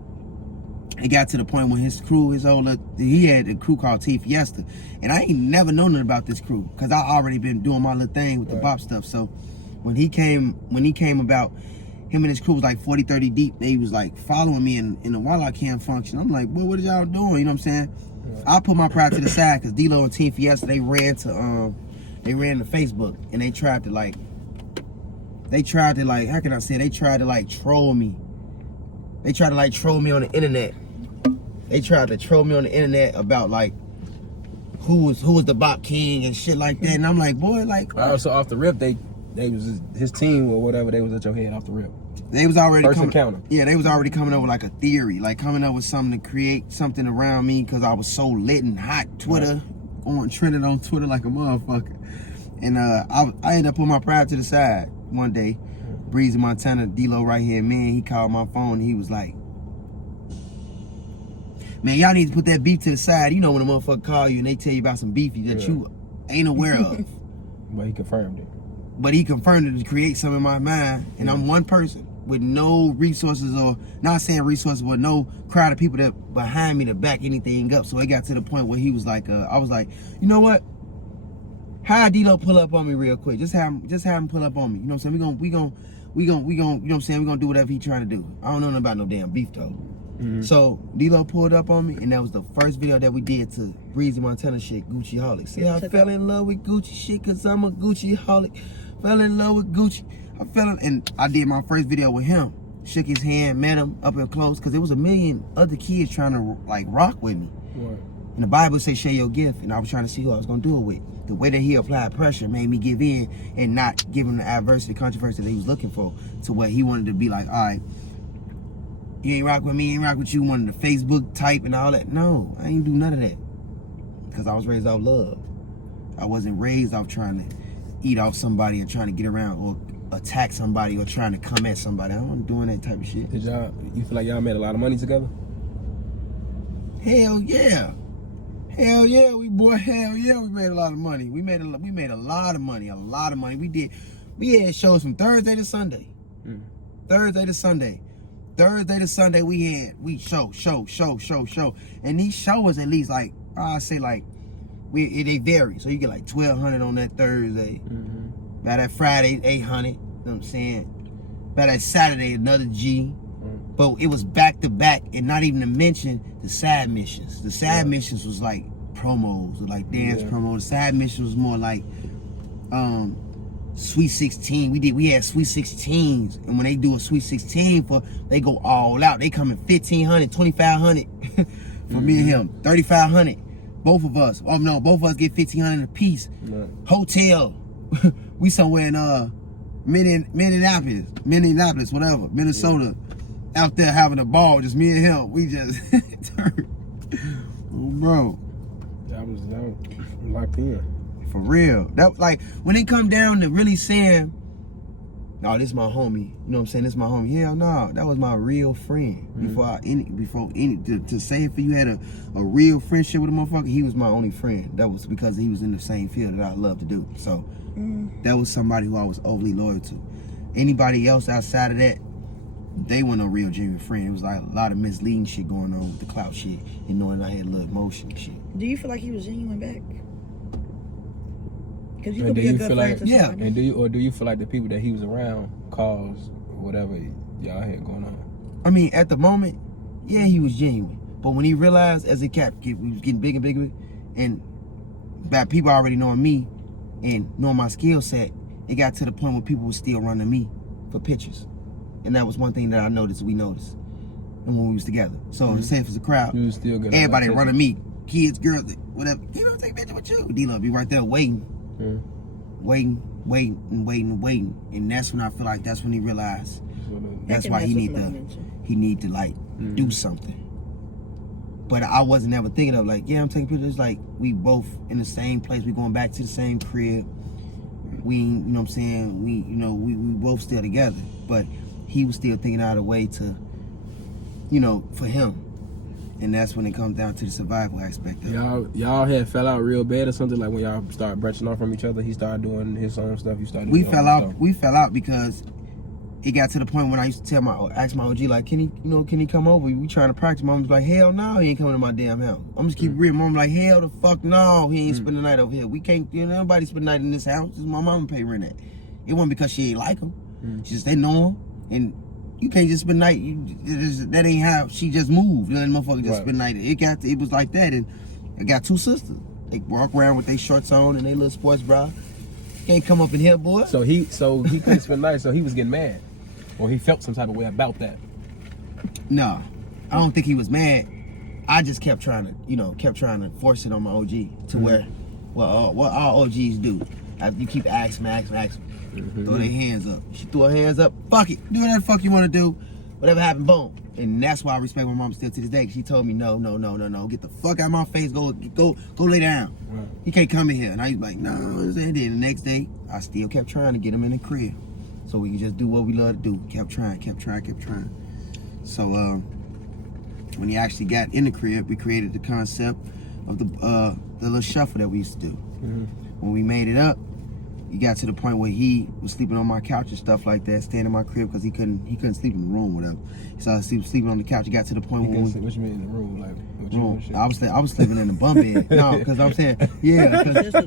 it got to the point when his crew, he had a crew called T Fiesta, and I ain't never known nothing about this crew, because I already been doing my little thing with the bop stuff. So when he came about, him and his crew was like 40, 30 deep. They was like following me in the Wildlife Camp function. I'm like, boy, what is y'all doing? You know what I'm saying? I put my pride to the side, because D-Lo and Team Fiesta, they ran to Facebook, and they tried to how can I say, they tried to like troll me. They tried to like troll me on the internet. They tried to troll me on the internet about like who was the Bop King and shit like that. And I'm like, boy, like. So off the rip, they was his team or whatever. They was at your head off the rip. They was already first encounter. Yeah, they was already coming up with like a theory, like coming up with something to create something around me, because I was so lit and hot. Twitter, trending on Twitter like a motherfucker. And I ended up putting my pride to the side one day. Breezy Montana, D-Lo right here, man, he called my phone and he was like, man, y'all need to put that beef to the side. You know when a motherfucker call you and they tell you about some beef that you ain't aware of. But he confirmed it. But he confirmed it to create something in my mind. And I'm one person with no resources, or not saying resources, but no crowd of people that behind me to back anything up. So it got to the point where he was like, I was like, you know what? How D-Lo pull up on me real quick? Just have him pull up on me. You know what I'm saying? We gonna, you know what I'm saying? We gonna do whatever he trying to do. I don't know nothing about no damn beef though. So D-Lo pulled up on me, and that was the first video that we did to Breezy Montana shit, Gucci Holic. See, I fell in love with Gucci shit, cause I'm a Gucci holic. Fell in love with Gucci. And I did my first video with him. Shook his hand, met him up and close, cause there was a million other kids trying to like rock with me. And the Bible says share your gift, and I was trying to see who I was gonna do it with. The way that he applied pressure made me give in and not give him the adversity, controversy that he was looking for, to what he wanted to be like, all right, You ain't rock with me, ain't rock with you, one of the Facebook type and all that. No, I ain't do none of that. Because I was raised off love. I wasn't raised off trying to eat off somebody or trying to get around or attack somebody or trying to come at somebody. I wasn't doing that type of shit. You feel like y'all made a lot of money together? Hell yeah. Hell yeah, we made a lot of money. We made a lot of money, We had shows from Thursday to Sunday. Thursday to Sunday, we show. And these shows at least like, I say like, they vary. So you get like 1,200 on that Thursday. By that Friday, 800. You know what I'm saying? By that Saturday, another G. But it was back to back, and not even to mention the side missions. The side missions was like promos, like dance promos. The side missions was more like Sweet 16. We had Sweet 16s, and when they do a Sweet 16 they go all out. They come in 1,500, 2,500 for me and him, 3,500. Both of us. Oh no, both of us get 1,500 a piece. Hotel. We somewhere in Minneapolis, whatever, Minnesota. Out there having a ball, just me and him. We just turned. Bro. That was locked in. For real. That like when it come down to really saying, no, this is my homie. You know what I'm saying? This is my homie. Hell no, that was my real friend. To say if you had a real friendship with a motherfucker, he was my only friend. That was because he was in the same field that I love to do. So that was somebody who I was overly loyal to. Anybody else outside of that, they weren't a real genuine friend. It was like a lot of misleading shit going on with the clout shit and knowing I had a little emotion and shit. Do you feel like he was genuine back? Because you could be a good friend to somebody. And do you feel like the people that he was around caused whatever y'all had going on? I mean, at the moment, yeah, he was genuine. But when he realized as it kept, we was getting bigger and bigger, and by people already knowing me and knowing my skill set, it got to the point where people were still running me for pictures. And that was one thing that I noticed, we noticed. And when we was together. So say if it's a crowd, you was still good. Everybody running me. Kids, girls, whatever. You don't take a picture with you. D-Love be right there waiting. Waiting. And that's when I feel like that's when he realized that's why he need to like do something. But I wasn't ever thinking of like, yeah, I'm taking pictures. Like we both in the same place. We going back to the same crib. We, you know what I'm saying? We both still together. But he was still thinking out a way to, for him. And that's when it comes down to the survival aspect of it. Y'all had fell out real bad or something? Like when y'all started branching off from each other, he started doing his own stuff, you started doing your own stuff? We fell out because it got to the point when I used to ask my OG, like, can he come over? We trying to practice. Mom was like, hell no, he ain't coming to my damn house. I'm just keep it real. Mom was like, hell the fuck no, he ain't spend the night over here. We can't, nobody spend the night in this house. This is my mama pay rent at. It wasn't because she ain't like him. She just, they know him. And you can't just spend the night. That ain't how she just moved. That motherfucker just spend the night. It was like that. And I got two sisters. They walk around with their shorts on and they little sports bra. Can't come up in here, boy. So he couldn't spend the night. So he was getting mad, or he felt some type of way about that. No, I don't think he was mad. I just kept trying to force it on my OG to where, well, what all OGs do. You keep asking. Throw their hands up. She threw her hands up. Fuck it. Do whatever the fuck you want to do. Whatever happened, boom. And that's why I respect my mom still to this day. She told me, no. Get the fuck out of my face. Go lay down. Right. He can't come in here. And I was like, no. And then the next day, I still kept trying to get him in the crib. So we could just do what we love to do. Kept trying. So when he actually got in the crib, we created the concept of the little shuffle that we used to do. When we made it up, he got to the point where he was sleeping on my couch and stuff like that, staying in my crib because he couldn't sleep in the room, whatever. So I was sleeping on the couch. He got to the point where what you mean in the room, like what you room? I was sleeping in the bunk bed. No, because I'm saying my sister.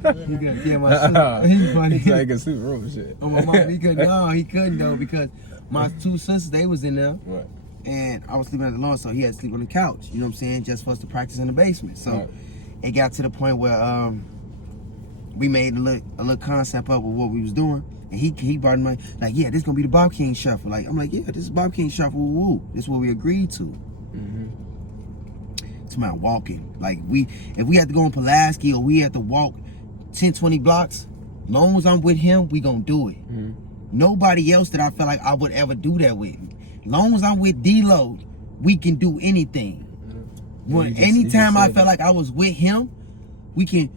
He's funny. He's like he could sleep in the room and shit. Oh, my mom, he couldn't. No, he couldn't though because my two sisters, they was in there. Right. And I was sleeping at the lawn, so he had to sleep on the couch. You know what I'm saying? Just for us to practice in the basement. So it got to the point where we made a little concept up of what we was doing, and he brought in like, yeah, this gonna be the Bob King Shuffle. Like, I'm like, yeah, this is Bob King Shuffle. Woo. This is what we agreed to. It's about walking. Like if we had to go in Pulaski or we had to walk 10, 20 blocks, long as I'm with him, we gonna do it. Nobody else that I felt like I would ever do that with. Long as I'm with D-Lo, we can do anything. Yeah, When anytime I felt like I was with him, we can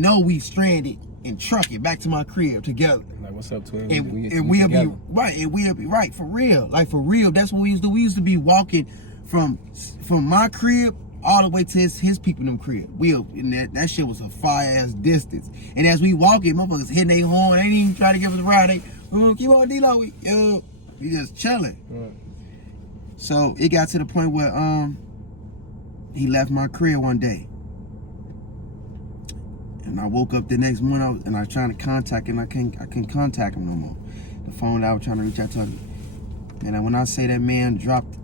know we stranded and truck it back to my crib together. Like, what's up, twin? And we'll be right, and we'll be right, for real. Like, for real, that's what we used to do. We used to be walking from my crib all the way to his people in them crib. And that shit was a fire-ass distance. And as we walking, motherfuckers hitting their horn, they ain't even trying to give us a ride. They, keep on D-Lo, we just chilling. Right. So it got to the point where he left my crib one day. And I woke up the next morning and I was trying to contact him. I couldn't contact him no more. The phone that I was trying to reach out to him. And when I say that man dropped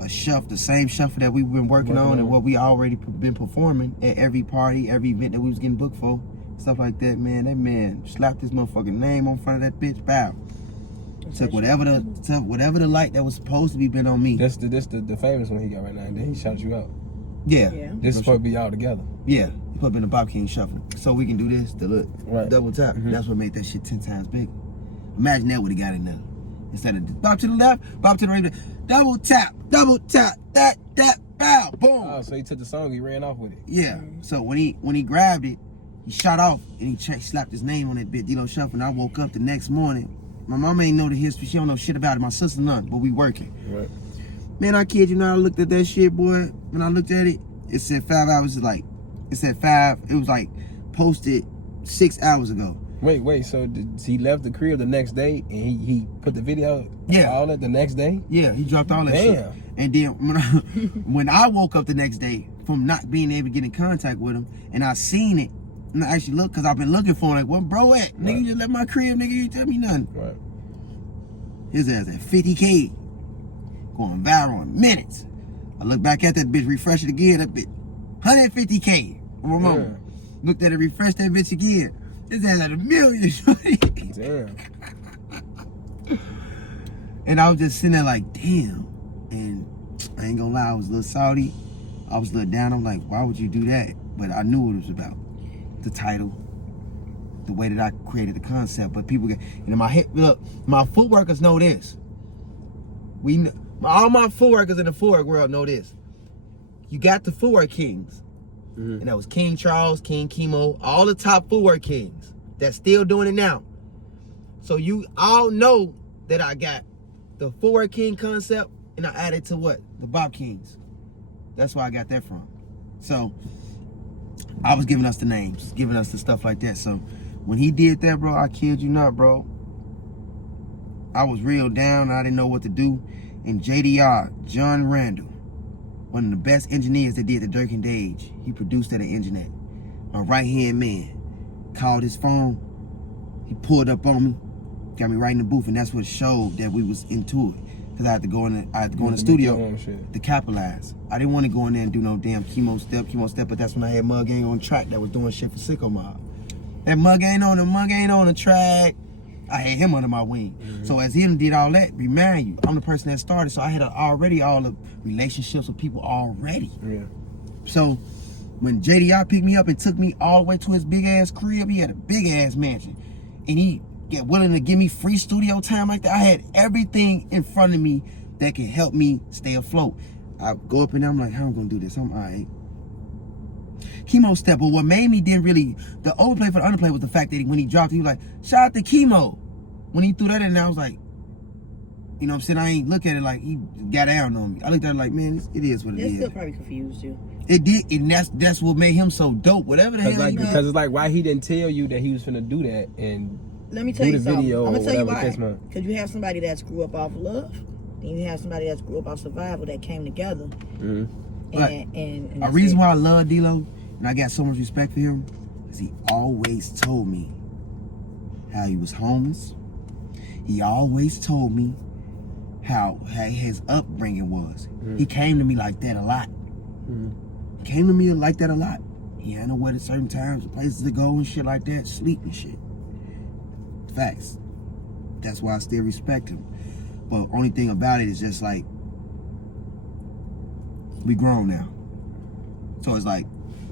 a shuffle, the same shuffle that we've been working on and what we already been performing at every party, every event that we was getting booked for, stuff like that, man. That man slapped his motherfucking name on front of that bitch. Bow. Took whatever the light that was supposed to be been on me. This the famous one he got right now, and then he shot you out. Yeah. This is supposed to be all together. Yeah. He put up in the Bob King shuffle. So we can do this to look. Right. Double tap. That's what made that shit 10 times bigger. Imagine that would have got in there. Instead of Bob to the left, Bob to the right. Double tap, that, bow, boom. Oh, so he took the song, he ran off with it. Yeah. So when he grabbed it, he shot off and he slapped his name on that bit, D-Lo Shuffle. And I woke up the next morning. My mama ain't know the history. She don't know shit about it. My sister none, but we working. Right. Man, I kid you not, I looked at that shit, boy. When I looked at it, it said 5 hours. It said 5. It was like posted 6 hours ago. Wait. So he left the crib the next day and he put the video all that the next day? Yeah, he dropped all that shit. And then when I woke up the next day from not being able to get in contact with him, and I seen it, and I actually looked, because I've been looking for him, like, where bro at? Right. Nigga, you just left my crib, nigga, you ain't tell me nothing. Right. His ass at 50K, going viral in minutes. I look back at that bitch, refresh it again, that bitch, 150K. My mama looked at it, refreshed that bitch again. His ass at 1 million. Damn. And I was just sitting there like, damn. And I ain't gonna lie, I was a little salty. I was a little down. I'm like, why would you do that? But I knew what it was about. The title, the way that I created the concept. But people get, and my head, look, my footworkers know this. All my footworkers in the footwork world know this. You got the footwork kings. And that was King Charles, King Kemo, all the top footwork kings that's still doing it now. So you all know that I got the footwork king concept, and I added to what? The Bob Kings. That's where I got that from. So I was giving us the names, giving us the stuff like that. So when he did that, bro, I kid you not, bro, I was real down. I didn't know what to do. And JDR, John Randall, one of the best engineers that did the Dirk and Dage, he produced at an Engineer. My right-hand man called his phone. He pulled up on me, got me right in the booth, and that's what showed that we was into it. Cause I had to go in the studio to capitalize. I didn't want to go in there and do no damn Kemo step, but that's when I had Mug Gang on track that was doing shit for Sicko Mob. That Mug ain't on the track. I had him under my wing. So as him did all that, remind you, I'm the person that started, so I had already all the relationships with people already. Yeah. So when JDR picked me up and took me all the way to his big ass crib, he had a big ass mansion, and he got willing to give me free studio time like that. I had everything in front of me that could help me stay afloat. I go up and I'm like, how am I gonna do this? I'm all right. Kemo step, but what made me the overplay for the underplay was the fact that when he dropped it, he was like, shout out to Kemo. When he threw that in, I was like, you know what I'm saying? I ain't look at it like he got down on me. I looked at it like, man, it is what it is. That still probably confused you. It did, and that's what made him so dope. Whatever the hell he did. Because it's like, why he didn't tell you that he was finna do that and let me tell you something. video I'm gonna tell you why. Because you have somebody that's grew up off love, and you have somebody that's grew up off survival that came together. And a reason why I love D-Lo, and I got so much respect for him, is he always told me how he was homeless. He always told me how his upbringing was. He came to me like that a lot. He came to me like that a lot. He had nowhere at certain times, places to go and shit like that, sleep and shit. Facts. That's why I still respect him. But only thing about it is just like, we grown now. So it's like,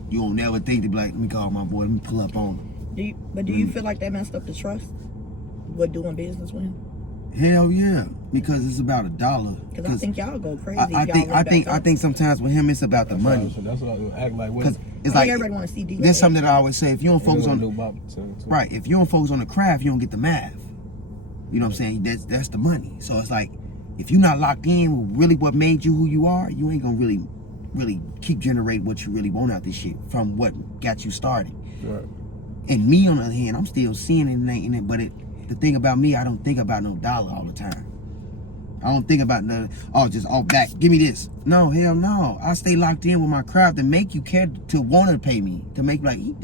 you don't never think to be like, let me call my boy, let me pull up on him. Do you feel like that messed up the trust with doing business with him? Hell yeah, because it's about $1. Because I think y'all go crazy. I think sometimes with him it's about the money. That's what I act like. Because it's like like everybody want to see D-Lo. There's something that I always say: if you don't focus on right, if you don't focus on the craft, you don't get the math. You know what I'm saying? That's the money. So it's like if you're not locked in with really what made you who you are, you ain't gonna really keep generating what you really want out this shit from what got you started. Right. And me on the other hand, I'm still seeing it and ain't it, but the thing about me, I don't think about no dollar all the time. I don't think about nothing. Oh, just off back. Give me this. No, hell no. I stay locked in with my craft to make you care to want to pay me. To make like he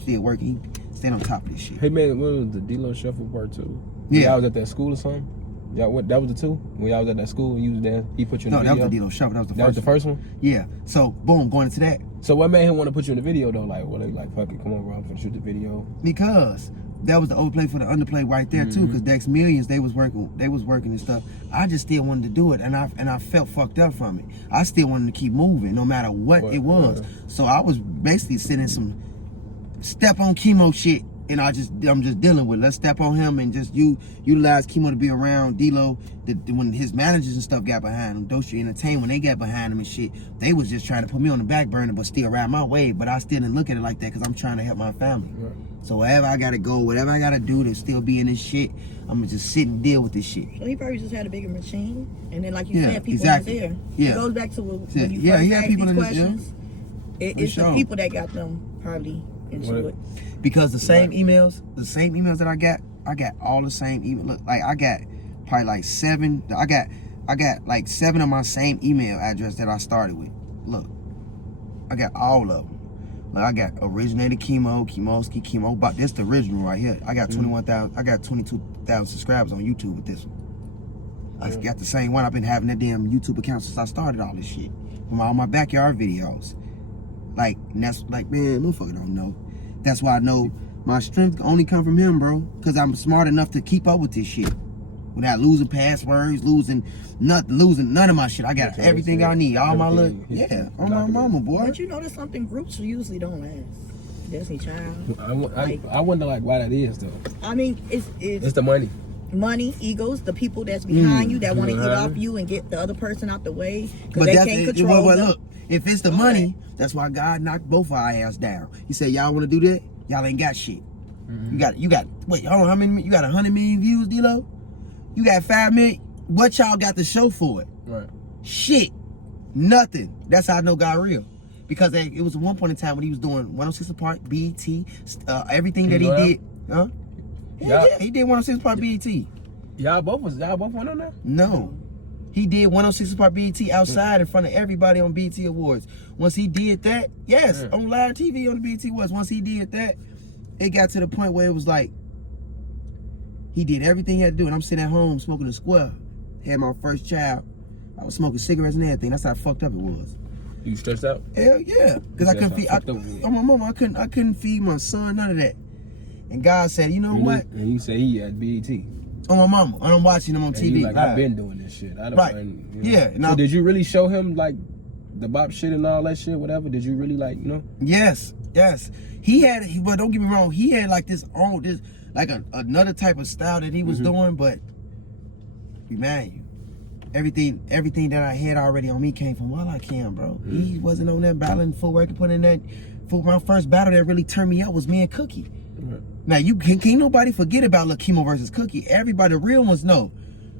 still working. He staying on top of this shit. Hey man, what was the D-Lo Shuffle part 2? Yeah, I was at that school or something. Yeah, what? That was the 2. When y'all was at that school, and you was there. He put you in the video. No, that was the D-Lo Shuffle. That was the first. That was the first one. Yeah. So boom, going into that. So what made him want to put you in the video though? Like, they like, fuck it, come on, bro, I'm gonna shoot the video. Because that was the overplay for the underplay right there too. Because Dex Millions, they was working and stuff. I just still wanted to do it, and I felt fucked up from it. I still wanted to keep moving, no matter what it was. Yeah. So I was basically sitting some step on Kemo shit, and I'm just dealing with it. Let's step on him and just utilize Kemo to be around D-Lo. When his managers and stuff got behind him, Doja Entertainment, when they got behind him and shit, they was just trying to put me on the back burner, but still ride my wave. But I still didn't look at it like that because I'm trying to help my family. Right. So wherever I gotta go, whatever I gotta do to still be in this shit, I'm gonna just sit and deal with this shit. So he probably just had a bigger machine, and then like you said, people exactly. there. Yeah. It goes back to when you first asked these questions. It's the people that got them probably into it. Because the same emails that I got all the same email. Look, like I got probably like 7. I got like 7 of my same email address that I started with. Look, I got all of them. Like I got Originator Kemo, Kemo, but this the original right here. I got 21,000. I got 22,000 subscribers on YouTube with this one. I got the same one. I've been having that damn YouTube account since I started all this shit. From all my backyard videos. Like, and that's like, man, motherfucker don't know. That's why I know my strength can only come from him, bro. Because I'm smart enough to keep up with this shit. Without losing passwords, losing none of my shit. I got everything I need. All my little, on my mama, boy. But you know there's something groups usually don't last. Destiny Child. I wonder like why that is though. I mean, it's the money. Money, egos, the people that's behind you that want to eat off you and get the other person out the way because they can't control them. Look, if it's the money, that's why God knocked both of our ass down. He said, y'all want to do that? Y'all ain't got shit. You got. Wait, hold on. How many? You got 100 million views, D-Lo? You got 5 million. What y'all got to show for it? Right. Shit. Nothing. That's how I know God real. Because it was one point in time when he was doing 106 Park, BET, everything that he did. Huh? Yeah, he did 106 Park BET. Y'all both went on there? No. He did 106 Park BET outside in front of everybody on BET Awards. Once he did that, on live TV on the BET Awards, once he did that, it got to the point where it was like, he did everything he had to do, and I'm sitting at home smoking a square. Had my first child. I was smoking cigarettes and everything. That's how fucked up it was. You stressed out? Hell yeah, because I couldn't feed. On my mama, I couldn't feed my son, none of that. And God said, you know what? And you say he at BET. On my mama, and I'm watching him on TV. Like, I've been doing this shit. I don't. Right. Yeah. So did you really show him like the bop shit and all that shit, whatever? Did you really like, Yes. He had, but don't get me wrong, he had like another type of style that he was doing, but man, everything that I had already on me came from While I Can, bro. He wasn't on that battling footwork and putting in that. For my first battle that really turned me up was me and Cookie. Now you can't nobody forget about Lil Kemo versus Cookie. Everybody, the real ones know.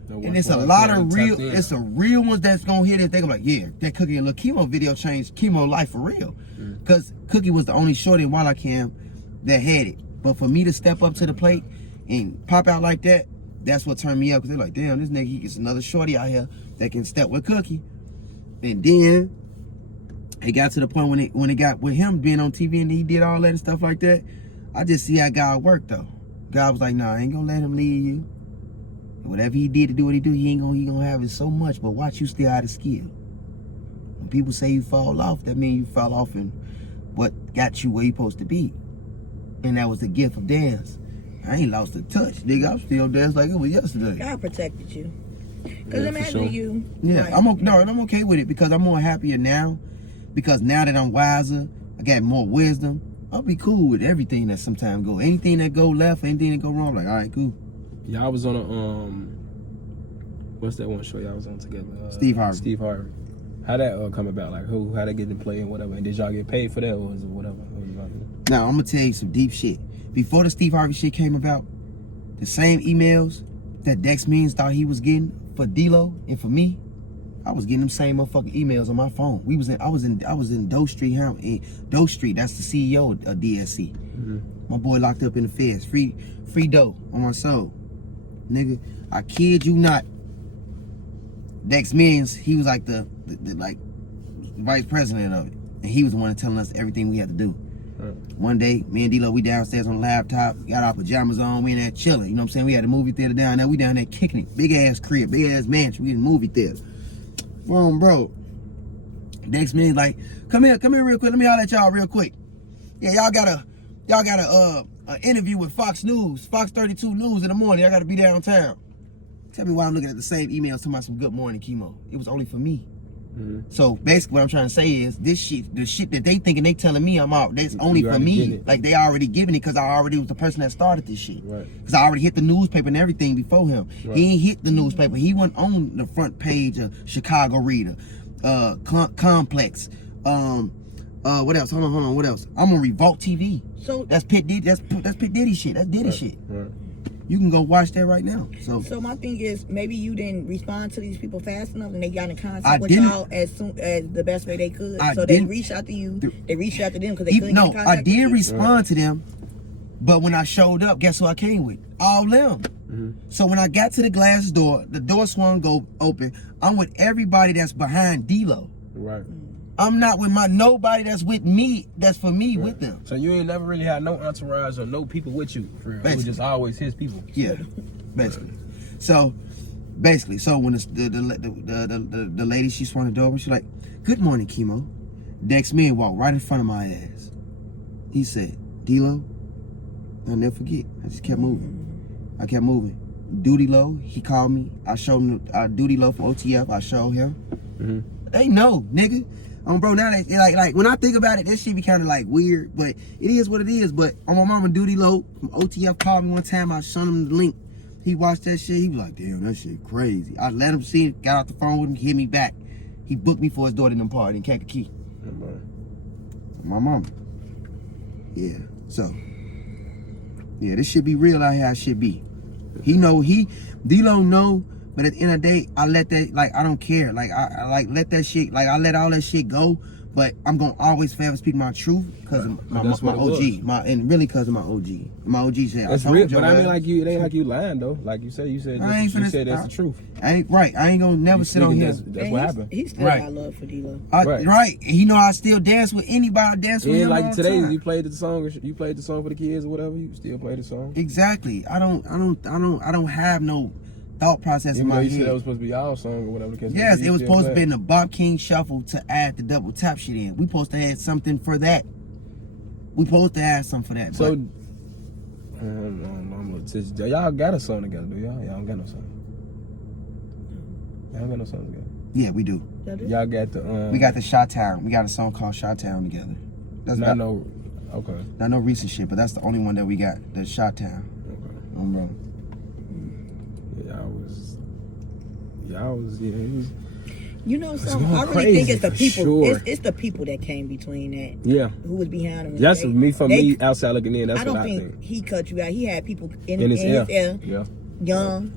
And it's a lot of real, it's the real ones that's gonna hit it. They gonna be like, yeah, that Cookie and Lil Kemo video changed Kemo life for real. Cause Cookie was the only shorty in While I Can that had it. But for me to step up to the plate and pop out like that, that's what turned me up. Cause they're like, damn, this nigga, he gets another shorty out here that can step with Cookie. And then it got to the point when it got with him being on TV and he did all that and stuff like that. I just see how God worked though. God was like, nah, I ain't gonna let him lead you. Whatever he did to do what he do, he gonna have it so much, but watch you still out of skill. When people say you fall off, that means you fell off in what got you where you supposed to be. And that was the gift of dance. I ain't lost a touch, nigga. I'm still dance like it was yesterday. God protected you. Cause imagine you. Yeah, like, I'm okay with it because I'm more happier now. Because now that I'm wiser, I got more wisdom. I'll be cool with everything that sometimes go. Anything that go left, anything that go wrong, like, all right, cool. Y'all was on a what's that one show y'all was on together? Steve Harvey. Steve Harvey. How that come about? Like how they get to play and whatever? And did y'all get paid for that, or was it whatever? Now I'm gonna tell you some deep shit. Before the Steve Harvey shit came about, the same emails that Dex Means thought he was getting for D-Lo and for me, I was getting them same motherfucking emails on my phone. I was in Doe Street, Doe Street. That's the CEO of DSC. Mm-hmm. My boy locked up in the feds. Free dough on my soul, nigga. I kid you not. Dex Means, he was like the like vice president of it, and he was the one telling us everything we had to do. Right. One day, me and D-Lo, we downstairs on the laptop, got our pajamas on, we in there chilling. You know what I'm saying? We had a movie theater down there. We down there kicking it. Big ass crib, big ass mansion. We in the movie theater. Boom, bro. Dex Means like, come here real quick. Let me holler at y'all real quick. Yeah, y'all got a interview with Fox News, Fox 32 News in the morning. I gotta be downtown. Tell me why I'm looking at the same emails talking about some good morning Kemo. It was only for me. Mm-hmm. So basically what I'm trying to say is this shit, the shit that they thinking they telling me I'm out, that's only for me. Like they already giving it because I already was the person that started this shit. Right. Because I already hit the newspaper and everything before him. Right. He ain't hit the newspaper. He wasn't on the front page of Chicago Reader, Complex. What else? Hold on. What else? I'm on Revolt TV. So that's Pit Diddy. That's Pit Diddy shit. That's Diddy shit. Right. You can go watch that right now. So my thing is, maybe you didn't respond to these people fast enough, and they got in contact with y'all as soon as the best way they could. So they reached out to you. They reached out to them because they couldn't get in contact with you. I did respond to them, but when I showed up, guess who I came with? All them. Mm-hmm. So when I got to the glass door, the door swung open. I'm with everybody that's behind D-Lo. Right. I'm not with nobody that's with me, that's for me with them. So you ain't never really had no entourage or no people with you, for real. It was just always his people. Yeah, basically. So when the lady, she swung the door open, she's like, "Good morning, Kemo." Dex Means walked right in front of my ass. He said, "D-Lo," I'll never forget. I just kept moving. I kept moving. Duty Low, he called me. I showed him Duty Low from OTF. I showed him. Mm-hmm. They know, nigga. Bro, now they like when I think about it, this shit be kind of like weird, but it is what it is. But on my mama, Duty Low from OTF called me one time. I showed him the link. He watched that shit. He was like, "Damn, that shit crazy." I let him see it. Got off the phone with him. Hit me back. He booked me for his daughter in them party in Kankakee. My mama. Yeah. So. Yeah, this shit be real out here. How shit be. He know. D-Lo know. But at the end of the day, I let that, like, I don't care. Like, I let that shit, like, I let all that shit go. But I'm going to always forever speak my truth because of my OG. And really because of my OG. My OG said, that's real, but I mean, like, it ain't like you lying, though. Like you said that's the truth. I ain't right. I ain't going to never sit on here. That's what happened. He still got love for D-Lo. Right. And you know, I still dance with anybody. I dance with him like all today, the time. you played the song for the kids or whatever. You still play the song. Exactly. I don't have no thought process in my head. You said that was supposed to be our song or whatever. Yes, it was supposed to be in the Bob King Shuffle to add the double tap shit in. We supposed to add something for that. So, y'all got a song together, do y'all? Y'all don't got no song. Y'all don't got no song together. Yeah, we do. Y'all got the we got the Shot-Town. We got a song called Shot-Town together. That's not no recent shit, but that's the only one that we got. The Shot-Town. Okay. Bro. Y'all was you know something? I really think it's the people. Sure. It's the people that came between that. Yeah. Who was behind him? That's me outside looking in. That's what I think. He cut you out. He had people in his ear. Yeah. Young.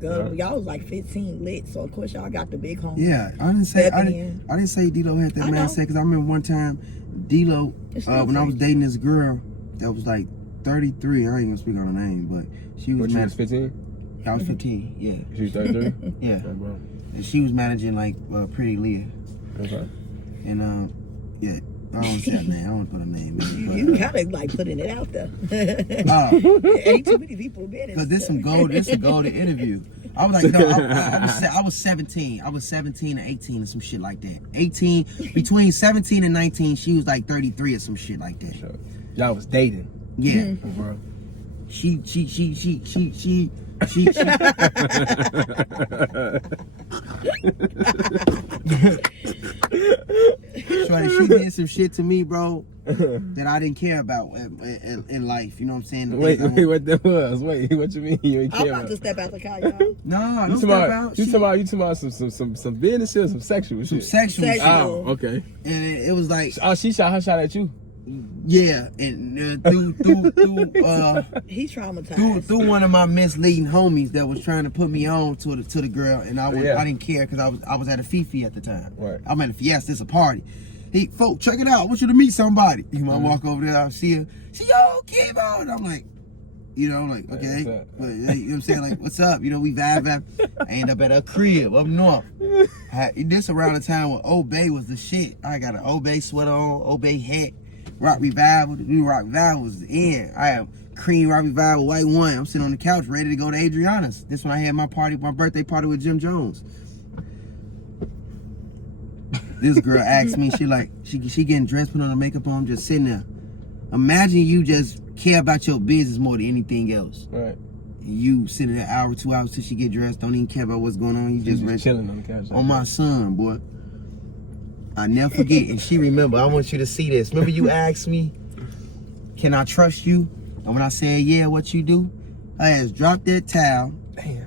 Girl, y'all was like 15 lit, so of course y'all got the big home. Yeah, I didn't say D-Lo had that mindset because I remember one time D-Lo when I was dating this girl that was like 33. I ain't gonna speak on her name, but she was. She was 15. I was 15, yeah. She was 33? Yeah. Okay, bro. And she was managing like Pretty Leah. Okay. And yeah, I don't say her name. I don't put her name in. You gotta like putting it out there. Ain't too many people been in. Cause this some golden interview. I was like, no, I was 17. I was 17 or 18 or some shit like that. 18, between 17 and 19, she was like 33 or some shit like that. Sure. Y'all was dating. Yeah. Mm-hmm. Bro. She Shorty, she did some shit to me, bro, that I didn't care about in life. You know what I'm saying? Wait, what that was? Wait, what you mean you ain't I'm care about about? to step out the car, y'all. No, You don't step out. You talking about some business shit or some sexual Some shit? sexual shit. Oh, okay. And it was like, Oh, she shot her shot at you. yeah, and through He's traumatized. through one of my misleading homies that was trying to put me on to the girl, and I didn't care because I was at a Fifi at the time. Right. I'm at a Fiesta, it's a party. Hey, folks, check it out. I want you to meet somebody. You know, I walk over there, I see her. She, yo, Kemo. And I'm like, you know, I'm like, okay. But, you know what I'm saying? Like, what's up? You know, we vibe. I end up at her crib up north. This around the time when Obey was the shit. I got an Obey sweater on, Obey hat, Rock Revival. The new Rock Revival was the end. I have cream Rock Revival, white one. I'm sitting on the couch ready to go to Adriana's. This when I had my birthday party with Jim Jones. This girl asked me, she getting dressed, put on her makeup on, just sitting there. Imagine you just care about your business more than anything else. Right. You sitting there an hour, 2 hours till she get dressed, don't even care about what's going on. You just chilling on the couch. On my son, boy. I never forget, and she remember, I want you to see this. Remember you asked me, can I trust you? And when I said, yeah, what you do? I just dropped that towel. Damn.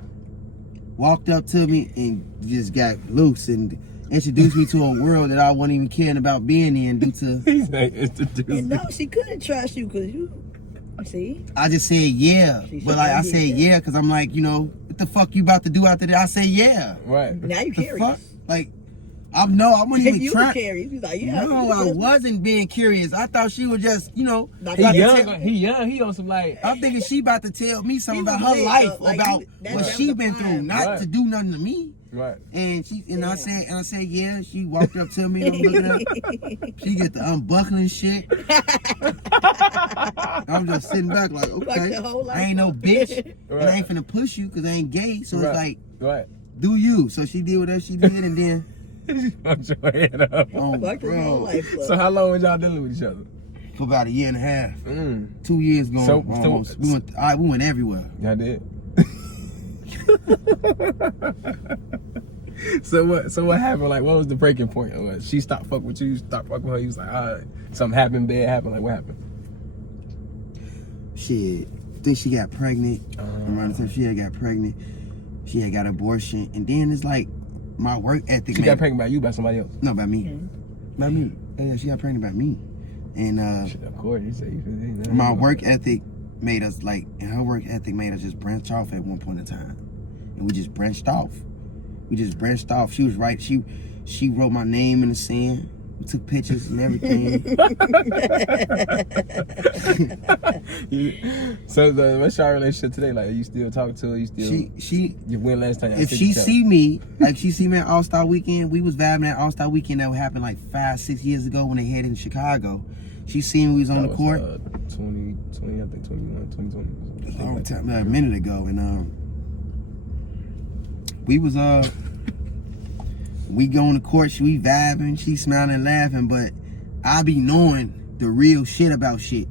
Walked up to me and just got loose and introduced me to a world that I wasn't even caring about being in due to. And no, she couldn't trust you because you see. I just said yeah, but like I said yeah because I'm like, you know, what the fuck you about to do after that? I say yeah. Right. Now you curious. Fuck? Like, I wasn't even you trying. were curious. He's like, yeah. No, I wasn't being curious. I thought she was just, you know. He young. He on some like. I'm thinking she about to tell me something about her lit, life, like, about that what she been through, not to do nothing to me. Right. And I said yeah. She walked up to me and I'm looking at her. She get the unbuckling shit. I'm just sitting back like, okay, I ain't no bitch. And I ain't finna push you because I ain't gay. So it's like, do you? So she did whatever she did and then. Fucked your head up. Oh, bro. So how long was y'all dealing with each other? For about 1.5 years. 2 years going almost. We went everywhere. Y'all did. So what happened? Like, what was the breaking point? She stopped fucking with you. You stopped fucking with her. You was like, all right, something happened, bad happened. Like, what happened? Shit, I think she got pregnant. Around the time she had got pregnant, she had got abortion, and then it's like my work ethic. She got pregnant by you, by somebody else? No, by me. By me. Yeah, she got pregnant by me, and of course, you say you my work ethic made us like, and her work ethic made us just branch off at one point in time, and we just branched off. She was right. She wrote my name in the sand. We took pictures and everything. So what's your relationship today? Like, are you still talking to her? You still? You went last time. If she see me, like she see me at All-Star Weekend, we was vibing at All-Star Weekend that happened like 5-6 years ago when they had it in Chicago. She seen we was on the court. 2020, I think 2020. A long time, a minute ago, and we was we go on the court, we vibing, she smiling and laughing, but I be knowing the real shit about shit.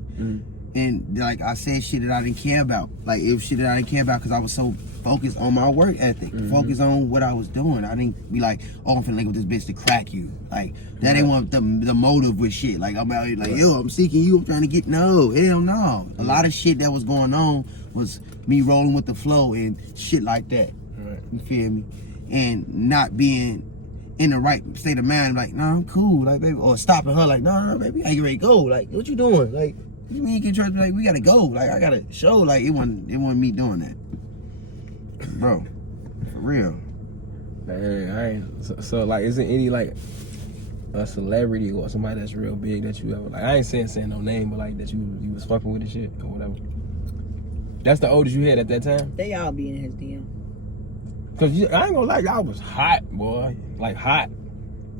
And like I said shit that I didn't care about. Like it was shit that I didn't care about because I was so focused on my work ethic, focused on what I was doing. I didn't be like, oh, I'm finna link with this bitch to crack you. Like that ain't what the motive with shit. Like I'm out here like, yo, I'm seeking you, I'm trying to get, no, hell no. A lot of shit that was going on was me rolling with the flow and shit like that. You feel me? And not being in the right state of mind, like, nah, I'm cool, like, baby, or stopping her, like, no, baby, I get ready to go, like, what you doing? Like, what you mean you can trust me? Like, we gotta go, like, I gotta show, like, it wasn't me doing that, bro, for real. Man, so like, is there any like a celebrity or somebody that's real big that you ever like? I ain't saying no name, but like that you was fucking with and shit or whatever. That's the oldest you had at that time. They all be in his DM. Cause I ain't gonna lie, y'all was hot, boy. Like hot.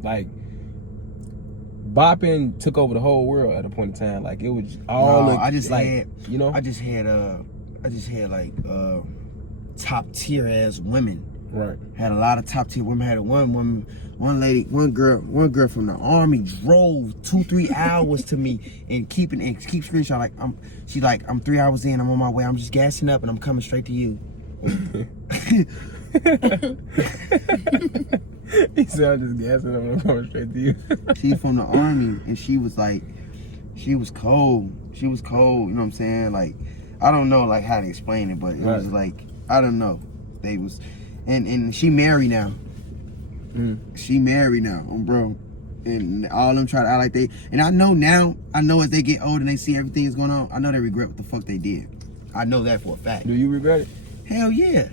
Like bopping took over the whole world at a point in time. Like it was all I just had like top tier ass women. Right. Had a lot of top tier women. Had one girl from the army drove 2-3 hours to me and keep screenshot like she's like, I'm 3 hours in, I'm on my way, I'm just gassing up and I'm coming straight to you. He said, I'm just gassing up. I'm coming straight to you. She's from the Army, and she was cold. She was cold, you know what I'm saying? Like, I don't know, like, how to explain it, but it was like, I don't know. They was, and she married now. She married now, bro. And all of them try to act like they, and I know as they get older and they see everything that's going on, I know they regret what the fuck they did. I know that for a fact. Do you regret it? Hell yeah.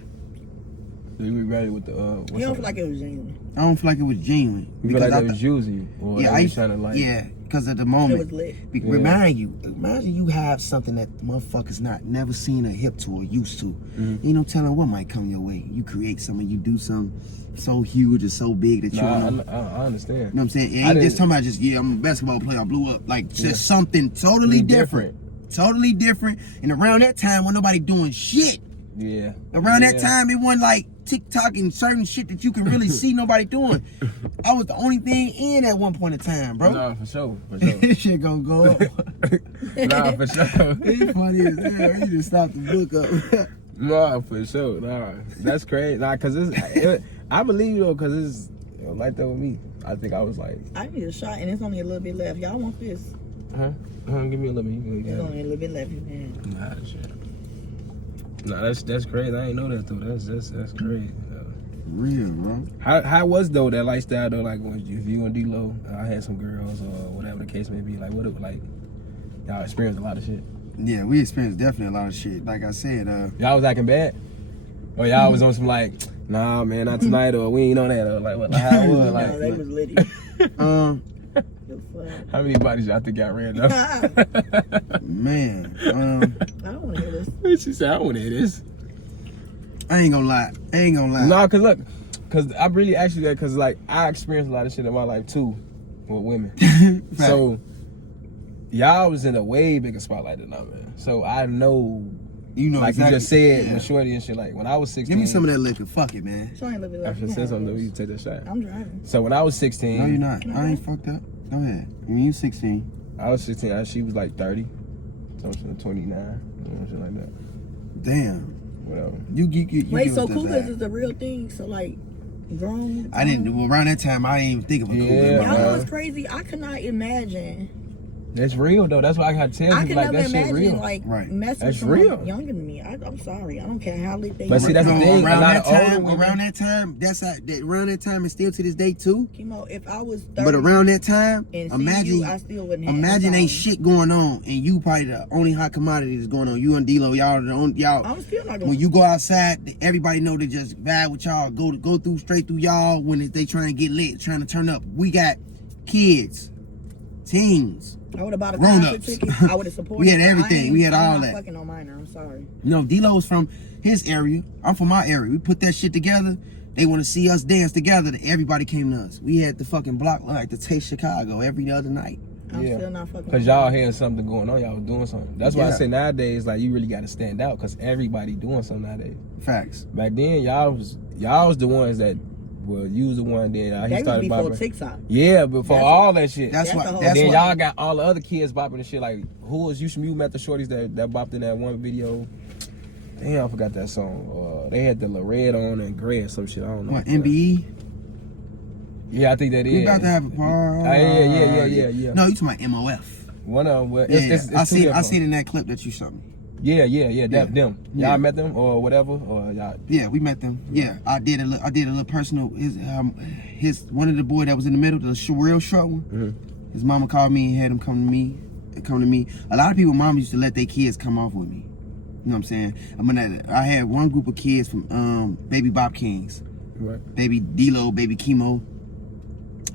Do you regret it with the, You don't feel like it was genuine. I don't feel like it was genuine. You feel like they was using you? Or Yeah, they was trying to like... Yeah, because at the moment, It was lit. Imagine you have something that motherfuckers never seen or hip to or used to. Ain't no telling what might come your way. You create something, you do something so huge or so big that you don't know. I understand. You know what I'm saying? It ain't just talking about just, I'm a basketball player, I blew up. Like, just something totally different. Totally different. And around that time, wasn't nobody doing shit. Yeah. Around that time, it wasn't like TikTok and certain shit that you can really see nobody doing. I was the only thing in at one point in time, bro. Nah, for sure. For sure. This shit gonna go up. Nah, for sure. It's funny as hell. You just stopped the book up. Nah, for sure. Nah, that's crazy. Nah, cause I believe you though, cause it's like that with me. I think I was like, I need a shot, and it's only a little bit left. Y'all want this? give me a little bit. There's only a little bit left, man. Nah, shit. Nah, that's crazy. I ain't know that though. That's crazy. Real, bro. How was though that lifestyle though? Like when if you and D-Lo, I had some girls or whatever the case may be. Like what it like? Y'all experienced a lot of shit. Yeah, we experienced definitely a lot of shit. Like I said, y'all was acting bad, or y'all was on some like, nah, man, not tonight, or we ain't on that, or like what? Like, how it was like? No, they was litty. How many bodies y'all think y'all ran up? man, I don't want to hear this. She said, I want to hear this. I ain't gonna lie. Nah, cause look, cause I really asked you that, cause like I experienced a lot of shit in my life too, with women. Right. So y'all was in a way bigger spotlight than I, man. So I know, you know, like exactly. you just said, with Shorty and shit. Like when I was 16, Give me some of that liquor. Fuck it, man. So I ain't a little bit left. After said something, you take that shot. I'm driving. So when I was 16, No, you're not. I ain't fucked up. Go ahead. When you 16. I was 16. She was like 30, something 29, shit like that. Damn. Whatever. You Wait, give so us that cougars vibe. is a real thing? So like, grown? I didn't. Well, around that time, I didn't even think of a cougar. Yeah, Y'all know man. what's crazy? I could not imagine. That's real though. That's why I gotta tell I you, could like never that shit imagine real. like Right. messing That's with someone real. younger than me. I'm sorry. I don't care how lit they But see, that's the No, thing. around A lot that of older time, women- around that time, and still to this day too. Kemo, if I was 30 But around that time, and imagine, you, I still wouldn't have. imagine no ain't problem. shit going on, and you probably the only hot commodity that's going on. You and D-Lo, y'all the only y'all. I'm still not going. When you go outside, everybody know they just vibe with y'all. Go through straight through y'all when they trying to get lit, trying to turn up. We got kids, teens. I would have bought a Grown concert ups. ticket. I would have supported. We had but I everything. ain't- We had I'm all not that. Fucking on minor. I'm sorry. No, D-Lo was from his area. I'm from my area. We put that shit together. They want to see us dance together. Everybody came to us. We had the fucking block like the Taste Chicago every other night. I'm Yeah. still not fucking. Cause y'all had something going on, y'all was doing something. That's why I Yeah. say nowadays, like you really gotta stand out, cause everybody doing something nowadays. Facts. Back then, y'all was the ones that would use the one. Then They he was started before bopping. TikTok. Yeah, before That's all that shit. That's That's why. the whole- That's then why. y'all got all the other kids bopping and shit. Like who was you met the shorties that bopped in that one video? Damn, I forgot that song. They had the red on and gray or some shit. I don't know. What, MBE? Yeah, I think that is. We about to have a party. Yeah. No, you talking about MOF. One of them. Well, Yeah, it's I two seen of them. in that clip that you showed me. Yeah. Them. Y'all Yeah. met them or whatever, or y'all. Yeah, we met them. Yeah, I did a little personal. His one of the boy that was in the middle, the real short one. Mm-hmm. His mama called me and had him come to me. A lot of people, mom used to let their kids come off with me. You know what I'm saying? I had one group of kids from Baby Bop Kings, Right. Baby D-Lo, Baby Kemo.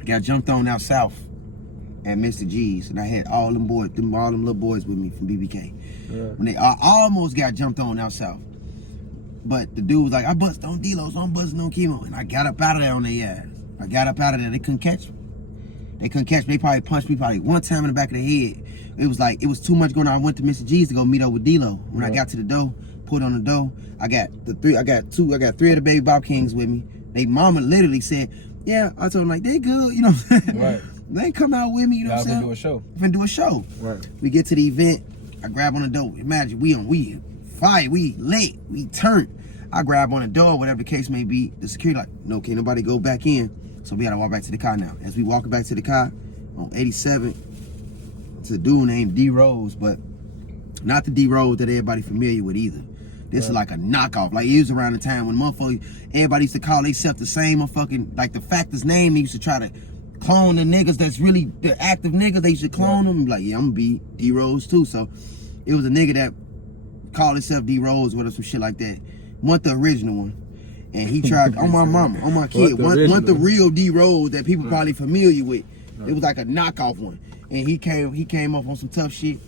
Got jumped on out south at Mr. G's, and I had all them little boys with me from BBK. Yeah. When they almost got jumped on out south. But the dude was like, I bust on D-Lo, so I'm busting on Kemo. And I got up out of there on their ass. I got up out of there. They couldn't catch me. They probably punched me one time in the back of the head. It was too much going on. I went to Mr. G's to go meet up with D-Lo. When I got to the door, put on the door, I got three of the Baby Bob Kings with me. They mama literally said, yeah, I told them like, they good, you know what I'm saying? Right. They come out with me, you know what I'm Y'all saying? gonna do a show. We finna do a show. Right. We get to the event, I grab on the door. Imagine we fire, we lit, we turn. I grab on the door, whatever the case may be. The security like, no, can't nobody go back in. So we gotta walk back to the car now. As we walking back to the car on 87, it's a dude named D Rose, but not the D Rose that everybody familiar with either. This is like a knockoff. Like it was around the time when motherfuckers, everybody used to call themselves the same motherfucking, like the Factor's name. They used to try to clone the niggas that's really the active niggas. They used to clone them. Like, yeah, I'm gonna be D Rose too. So it was a nigga that called himself D Rose or some shit like that. Want the original one. And he tried on my mama, on my kid. Want the real D Rose that people probably familiar with. It was like a knockoff one. And he came up on some tough shit.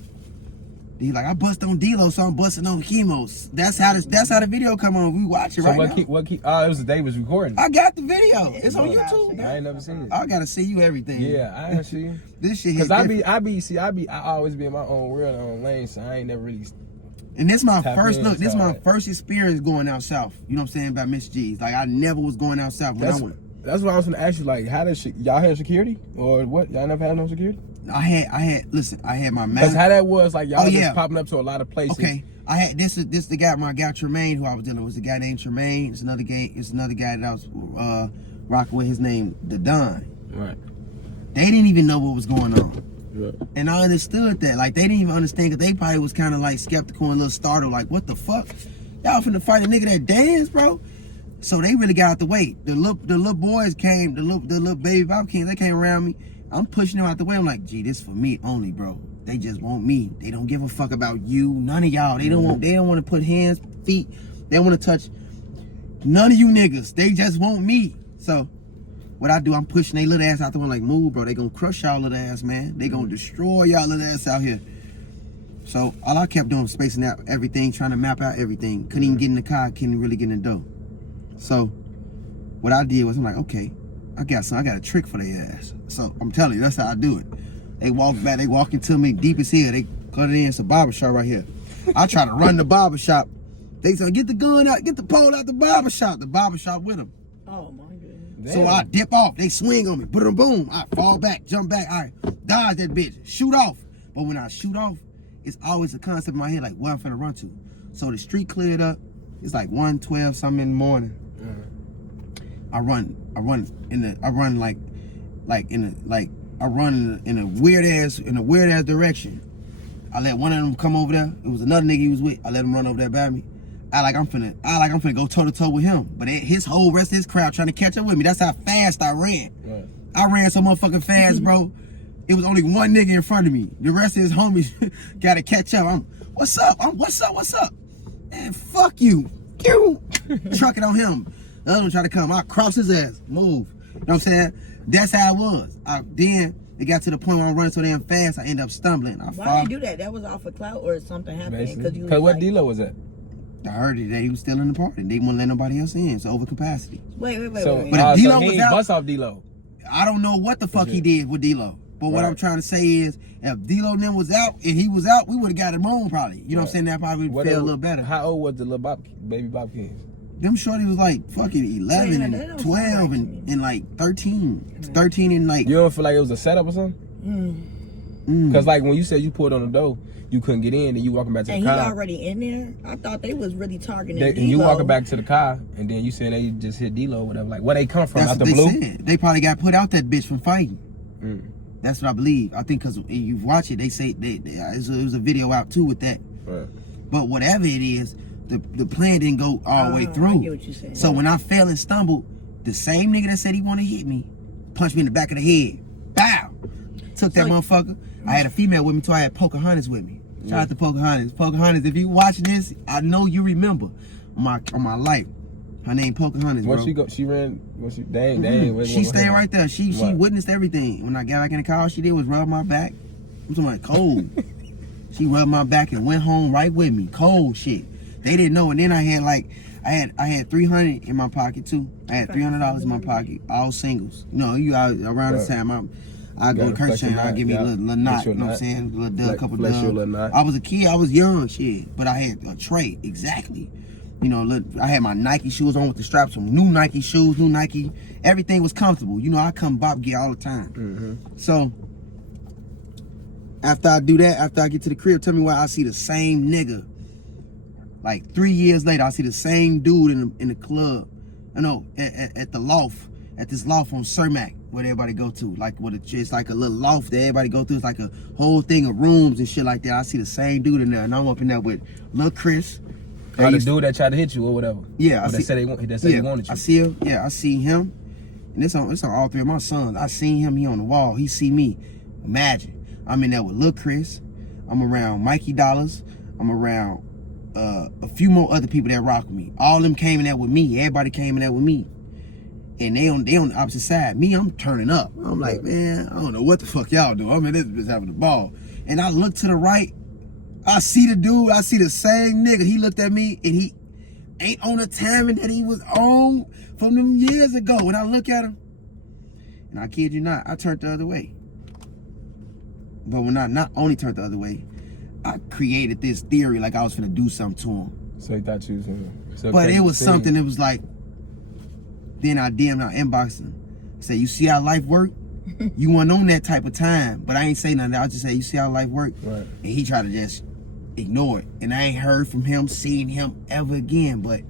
He's like, I bust on D-Lo, so I'm busting on Kemo. That's how the video come on. We watch it right now. It was the day was recording. I got the video. It's on YouTube. I ain't never seen it. I gotta see you everything. Yeah, I ain't see you. This shit. Cause I always be in my own world, own lane, so I ain't never really. And this my first look. This my first experience going out south. You know what I'm saying about Miss G's. Like I never was going out south when I went. That's what I was gonna ask you. Like, how does y'all have security or what? Y'all never had no security? I had my man. That's how that was. Like y'all just popping up to a lot of places. Okay, I had this the guy, my guy Tremaine, who I was dealing with. Was a guy named Tremaine. It's another guy that I was rocking with. His name the Don. Right. They didn't even know what was going on. Right. And I understood that. Like they didn't even understand because they probably was kind of like skeptical and a little startled. Like what the fuck? Y'all finna fight a nigga that dance, bro? So they really got out the way. The little boys came. The little baby Bob Kings. They came around me. I'm pushing them out the way. I'm like, gee, this for me only, bro. They just want me. They don't give a fuck about you. None of y'all. They don't want to put hands, feet. They don't want to touch none of you niggas. They just want me. So what I do, I'm pushing they little ass out the way. Like, move, bro. They gonna crush y'all little ass, man. They gonna destroy y'all little ass out here. So all I kept doing was spacing out everything, trying to map out everything. Couldn't even get in the car. Couldn't really get in the door. So what I did was I'm like, okay, I got a trick for their ass. So I'm telling you, that's how I do it. They walk back, they walk into me deep as here. They cut it in, it's a barbershop right here. I try to run the barbershop. They say, get the gun out, get the pole out the barbershop with them. Oh my goodness. So I dip off, they swing on me, boom, boom. I fall back, jump back, I dodge that bitch, shoot off. But when I shoot off, it's always a concept in my head like where I'm finna run to. So the street cleared up, it's like 1:12 something in the morning. I run in a weird ass direction. I let one of them come over there. It was another nigga he was with. I let him run over there by me. I like I'm finna go toe to toe with him. But his whole rest of his crowd trying to catch up with me. That's how fast I ran. Right. I ran so motherfucking fast, bro. It was only one nigga in front of me. The rest of his homies gotta catch up. What's up? Man, fuck you. Trucking on him. The other one tried to come. I cross his ass. Move. You know what I'm saying? That's how it was. Then it got to the point where I'm running so damn fast, I end up stumbling. Why did you do that? That was off of clout or something happened? Because what D-Lo was that? I heard that he was still in the party. They wouldn't let nobody else in. It's over capacity. Wait. But if D-Lo was out, bust off D-Lo. I don't know what the fuck he did with D-Lo. But what I'm trying to say is, if D-Lo then was out and he was out, we would have got him on probably. You know what I'm saying? That probably would feel a little better. How old was the little baby Bob Kings? Them shorty was like fucking 11 and 12 and like 13. 13 and like... You don't feel like it was a setup or something? Because like when you said you pulled on the door, you couldn't get in and you walking back to the car. And he already in there? I thought they was really targeting D-Lo. And you walking back to the car and then you said they just hit D-Lo or whatever. Like where they come from? Out the blue? Said. They probably got put out that bitch from fighting. That's what I believe. I think because you watch it, they say it was a video out too with that. Right. But whatever it is, the plan didn't go all the way through. I get what you're saying. So when I fell and stumbled, the same nigga that said he wanted to hit me punched me in the back of the head. Bow. Took that motherfucker. I had a female with me too. I had Pocahontas with me. Shout out to Pocahontas. Pocahontas, if you watch this, I know you remember on my life. Her name Pocahontas, bro. Where she go? She ran. Dang. She stayed right there. She witnessed everything. When I got back in the car, all she did was rub my back. I'm talking about cold. She rubbed my back and went home right with me. Cold shit. They didn't know. And then I had 300 in my pocket too. I had $300 in my pocket, all singles. You know, around this time, I go to Kirk Chain, I'll give me a little knot, you know what I'm saying? A little dub, couple dubs. I was a kid, I was young, shit. But I had a tray, exactly. You know, I had my Nike shoes on with the straps, some new Nike shoes, new Nike. Everything was comfortable. You know, I come Bob gear all the time. So, after I do that, after I get to the crib, tell me why I see the same nigga. Like 3 years later, I see the same dude in the club. I know, at the loft. at this loft on Cermak, where everybody go to. Like, it's like a little loft that everybody go through. It's like a whole thing of rooms and shit like that. I see the same dude in there, and I'm up in there with Lil Chris. Oh, the dude that tried to hit you or whatever. Yeah, they said he wanted you. I see him. Yeah, I see him. And it's on all three of my sons. I seen him. He on the wall. He see me. Imagine, I'm in there with Lil Chris. I'm around Mikey Dollars. I'm around a few more other people that rock with me. All of them came in there with me. Everybody came in there with me. And they on the opposite side. Me, I'm turning up. I'm like, man, I don't know what the fuck y'all do. I'm in this bitch having the ball. And I look to the right. I see the dude. I see the same nigga. He looked at me and he ain't on the timing that he was on from them years ago. When I look at him, and I kid you not, I turned the other way. But when I not only turned the other way, I created this theory like I was finna do something to him. So he thought you was gonna. But it was something that was like, then I DM'd out inboxing. Say, you see how life work? You weren't on that type of time. But I ain't say nothing. I just say, you see how life work? Right. And he tried to just ignore it. And I ain't heard from him, seen him ever again. But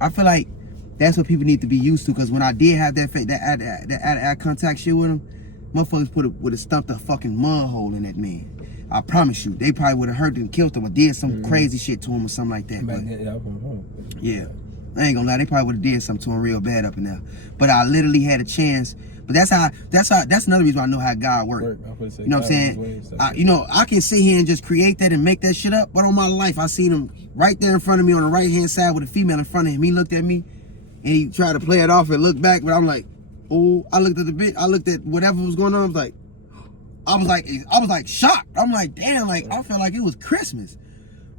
I feel like that's what people need to be used to. Because when I did have that eye contact shit with him, motherfuckers would have stumped a fucking mud hole in that man. I promise you. They probably would have hurt him and killed him or did some crazy shit to him or something like that. But, yeah. I ain't gonna lie, they probably would have did something to him real bad up in there. But I literally had a chance. But that's another reason why I know how God works. You know what I'm saying? I can sit here and just create that and make that shit up. But on my life, I seen him right there in front of me on the right hand side with a female in front of him. He looked at me and he tried to play it off and look back. But I'm like, oh, I looked at the bitch. I looked at whatever was going on. I was like shocked. I'm like, damn, like I felt like it was Christmas.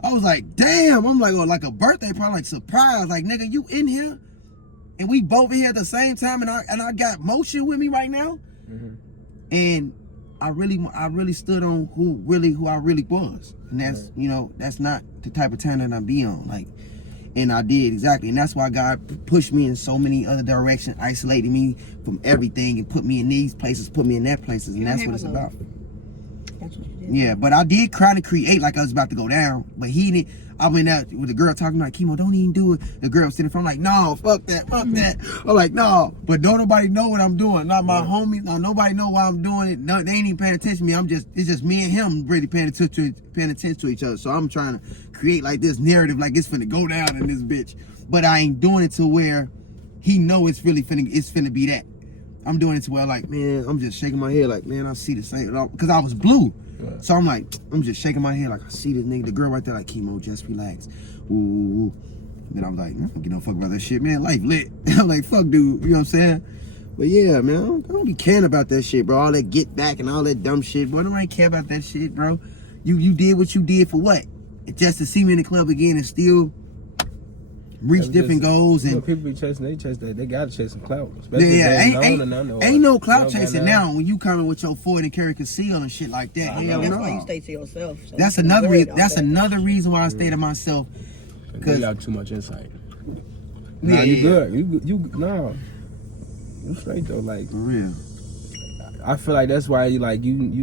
I was like, damn. I'm like, oh, like a birthday party, like surprise. Like, nigga, you in here? And we both in here at the same time, and I got motion with me right now. Mm-hmm. And I really stood on who I really was. And that's, that's not the type of time that I be on. Like, and I did exactly. And that's why God pushed me in so many other directions, isolated me from everything and put me in these places, put me in that places. And that's what it's about. That's what you did. Yeah, but I did try to create like I was about to go down. But he didn't. I went out with the girl talking like, Kemo, don't even do it. The girl was sitting in front, I'm like, no, fuck that. I'm like, no. But don't nobody know what I'm doing. Not my homies. No, nobody know why I'm doing it. No, they ain't even paying attention to me. It's just me and him really paying attention to each other. So I'm trying to create like this narrative, like it's finna go down in this bitch. But I ain't doing it to where he know it's finna be that. I'm doing it to where like, man, I'm just shaking my head like, man, I see the same. Because I was blue. Right. So I'm like, I'm just shaking my head like, I see this nigga, the girl right there, like, Kemo, just relax. Ooh. Then I was like, I don't give no fuck about that shit, man. Life lit. I'm like, fuck, dude. You know what I'm saying? But yeah, man, I don't be caring about that shit, bro. All that get back and all that dumb shit, bro. I don't really care about that shit, bro. You did what you did for what? Just to see me in the club again and still reach different goals. And people be chasing, they gotta chase some clout. Ain't no clout chasing now when you coming with your 40 carry conceal and shit like that. That's why you stay to yourself. So that's another reason. That's another reason why I stay to myself. Because you got too much insight. Nah, you good. You straight though. Like for real. I feel like that's why you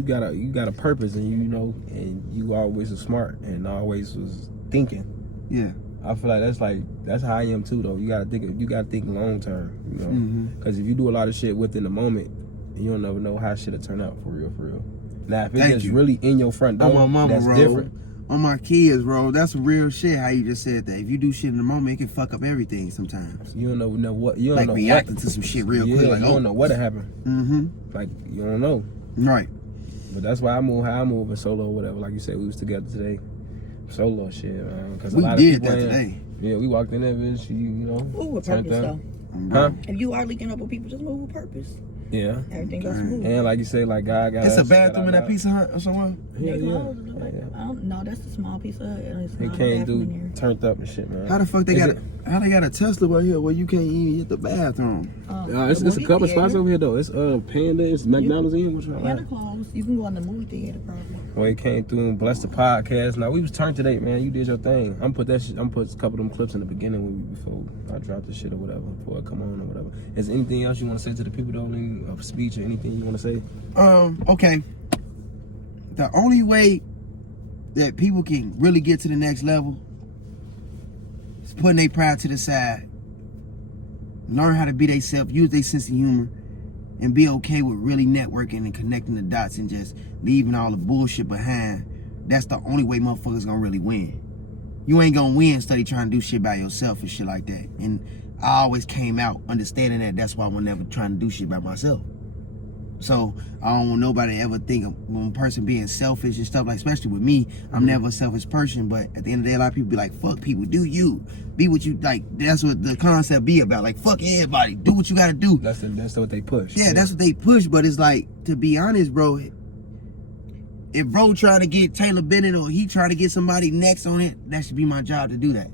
got a purpose and and you always was smart and always was thinking. Yeah. I feel like that's how I am too though. You gotta think long term, because if you do a lot of shit within the moment, you don't never know how shit'll turn out for real. Now if it's just really in your front door, on my mama, that's bro, different. On my kids, bro, that's real shit. How you just said that. If you do shit in the moment, it can fuck up everything sometimes. You don't know what you don't like know reacting to some shit real quick. Like, you don't know what'll happen. Mm-hmm. Like you don't know. Right. But that's why I move how I move in solo or whatever. Like you said, we was together today. Solo shit, man. Because we did that today. Yeah, we walked in there, bitch. Move with purpose, though. Huh? If you are linking up with people, just move with purpose. Yeah. Everything goes smooth. And like you say, like God got. It's a bathroom in that Pizza Hut or somewhere. Yeah. I don't know. That's the small Pizza Hut. It came through turned up and shit, man. How the fuck they got a Tesla right here where you can't even hit the bathroom? It's a couple spots over here though. It's Panda, it's McDonald's in. Panda closed. You can go in the movie theater probably. Well, it came through and blessed the podcast. Now we was turned today, man. You did your thing. I'm put a couple of them clips in the beginning before I dropped the shit or whatever, before I come on or whatever. Is there anything else you want to say to the people though, a speech or anything you want to say? Okay. The only way that people can really get to the next level is putting their pride to the side learn how to be themselves, use their sense of humor, and be okay with really networking and connecting the dots and just leaving all the bullshit behind. That's the only way motherfuckers gonna really win. You ain't gonna win study trying to do shit by yourself and shit like that. And I always came out understanding that. That's why I'm never trying to do shit by myself. So I don't want nobody to ever think of one person being selfish and stuff, like, especially with me. I'm never a selfish person, but at the end of the day, a lot of people be like, fuck people, do you. Be what you like. That's what the concept be about. Like, fuck everybody, do what you gotta do. That's what they push. Yeah, that's what they push, but it's like, to be honest, bro, if bro trying to get Taylor Bennett or he trying to get somebody next on it, that should be my job to do that.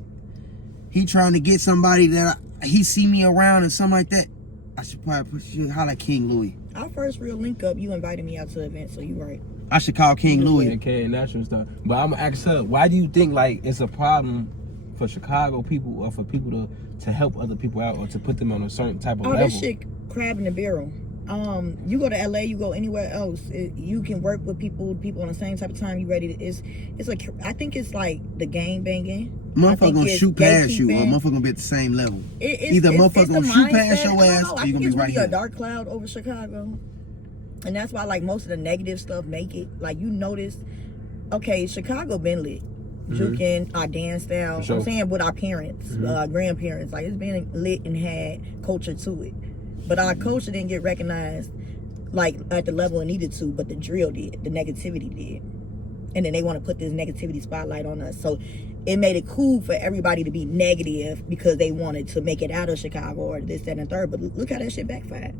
He trying to get somebody that he see me around and something like that, I should probably holler at King Louis. Our first real link up, you invited me out to the event, so you right. I should call King Louis. And K and natural stuff. But I'm gonna ask her, why do you think like it's a problem for Chicago people or for people to help other people out or to put them on a certain type of level? This shit crab in the barrel. You go to LA, you go anywhere else, you can work with people on the same type of time. You ready to? I think it's like the gang banging. Motherfucker gonna shoot past you, or motherfucker gonna be at the same level. Either motherfucker gonna shoot past your ass, or you gonna be right here. A dark cloud over Chicago, and that's why like most of the negative stuff make it. Like you notice, okay, Chicago been lit. Juking our dance style. Sure. I'm saying with our parents, grandparents, like it's been lit and had culture to it. But our culture didn't get recognized like at the level it needed to, but the drill did, the negativity did. And then they want to put this negativity spotlight on us. So it made it cool for everybody to be negative because they wanted to make it out of Chicago or this, that, and the third. But look how that shit backfired.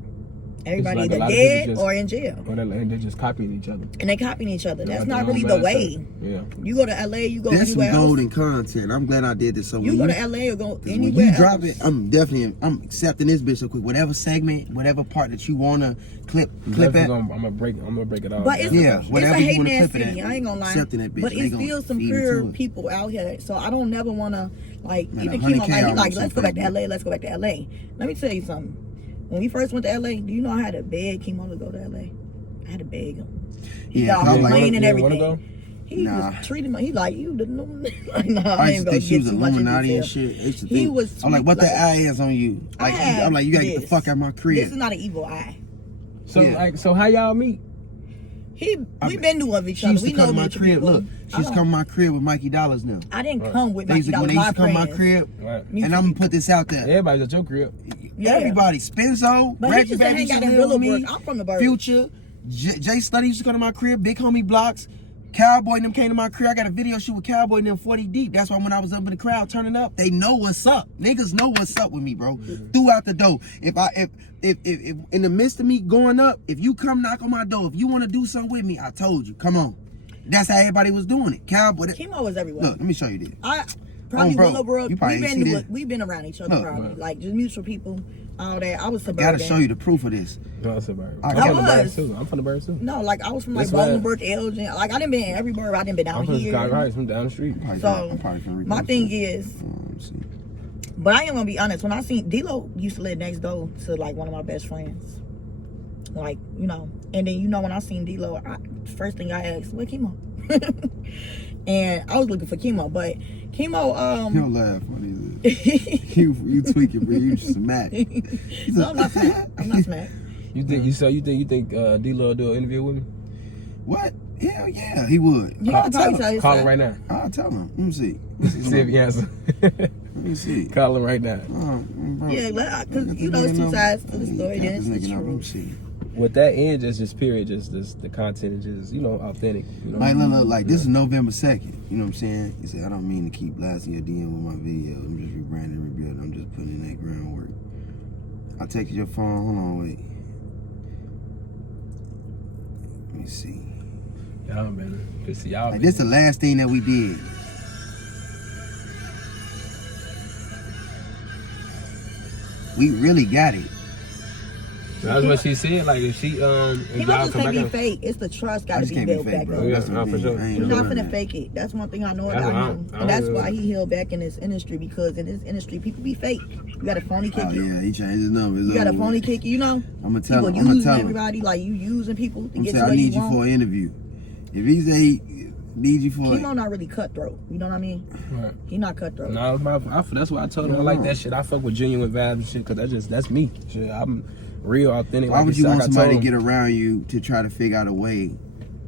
Everybody like either dead or in jail. Or they're just copying each other. And they copying each other. That's like not really the way. Yeah. You go to LA, you go That's anywhere some else. golden content. I'm glad I did this. So You go to LA or go when anywhere you else. drop it, I'm accepting this bitch so quick. Whatever segment, whatever part that you wanna clip it. I'm gonna break it off. But it's whatever a you hating wanna ass clip it city. at, I ain't gonna lie. accepting that bitch. But They it's gonna still some feed pure into it. people out here. So I don't never wanna like Man, even 100K Kemo like he like almost let's go back to in LA, let's go back to LA. Let me tell you something. When we first went to LA, do you know I had to beg Kemo to go to LA? I had to beg him. He got I'm on the like, plane and you wanna everything. He Nah. was treating me. He like you didn't know. Like, nah, I I used ain't to gonna think she get was too much into Illuminati and detail. shit. I used to He think, was I'm like, what like- the eye is on you? Like, I'm like, you gotta get the fuck out of my crib. This is not an evil eye. So how y'all meet? We been to each She other. used We to know come to my mutual crib. people. Look, she used to come to my crib with Mikey Dollars now. I didn't come with They my used to, when they used to come to my crib, Right. and I'm gonna put this out there. Everybody's at your crib. Yeah. Everybody, Spenzo, But he Ratchet used to Baby, hang used to out in come with me. Willowbrook. I'm from the Burbs. Future, Jay Slutty used to come to my crib. Big Homie Blocks, Cowboy and them came to my crib. I got a video shoot with Cowboy and them 40 deep. That's why when I was up in the crowd turning up, they know what's up. Niggas know what's up with me, bro. Throughout the door. If in the midst of me going up, if you come knock on my door, if you want to do something with me, I told you, come on. That's how everybody was doing it. Cowboy. Kemo was everywhere. Look, let me show you this. Probably bro, Willowbrook. you probably ain't see this. We've been around each other Look, probably. right. Like just mutual people, all that. I was suburban. Gotta show you the proof of this. No, it's suburban. I I'm from the was. Burbs too. I'm from the Burbs too. No, like I was from like That's right. Bolingbrook, Elgin. Like I didn't been in every burb. I didn't been I'm down from here. Chicago Heights. I'm down the street. So my thing is, but I am gonna be honest. When I seen D-Lo used to live next door to like one of my best friends, like and then when I seen D-Lo, first thing I asked, "Where Kemo?" And I was looking for Kemo, but Kemo He'll laugh when he's you tweaking, bro. You just smack. No, I'm not smack. I'm not smack. You think D-Lo do an interview with me? What? Hell yeah, he would. You I'll can tell probably him. tell his Call side. him right now. I'll tell him. Let me see. See if he answers. Let me see. Call him right now. Bro. Yeah, because it's two sides to the story. Then it's the Let me truth. see. With that end, just period, just the content is just authentic. Like, look, like this is November 2nd. You know what I'm saying? He said, I don't mean to keep blasting your DM with my video. I'm just rebranding, rebuilding. I'm just putting in that groundwork. I take your phone. Hold on, wait. Let me see. Y'all, man. Good to see y'all. Like, this the last thing that we did. We really got it. That's what she said. Like if she He if y'all wasn't come say back be up. fake. It's the trust I got to just be can't be built fake, back bro. up. Yeah, That's the for thing. sure. I ain't He's not doing finna that. fake it. That's one thing I know That's about what him. I And that's don't why do. he held back in this industry, because in this industry, people be fake. You got a phony kick Oh, you. yeah, he changed his number. You got a phony kick you, I'm going to tell People him. I'm going to using tell him. everybody, like you using people to I'm get saying, to I where need you you for want. an interview. If he say Need you for Kemo not really cutthroat. You know what I mean? Right. He not cutthroat. No, that's why I told him I like that shit. I fuck with genuine vibes and shit, cause that's me. Shit, I'm real authentic. Why like would you want somebody to get get around you to try to figure out a way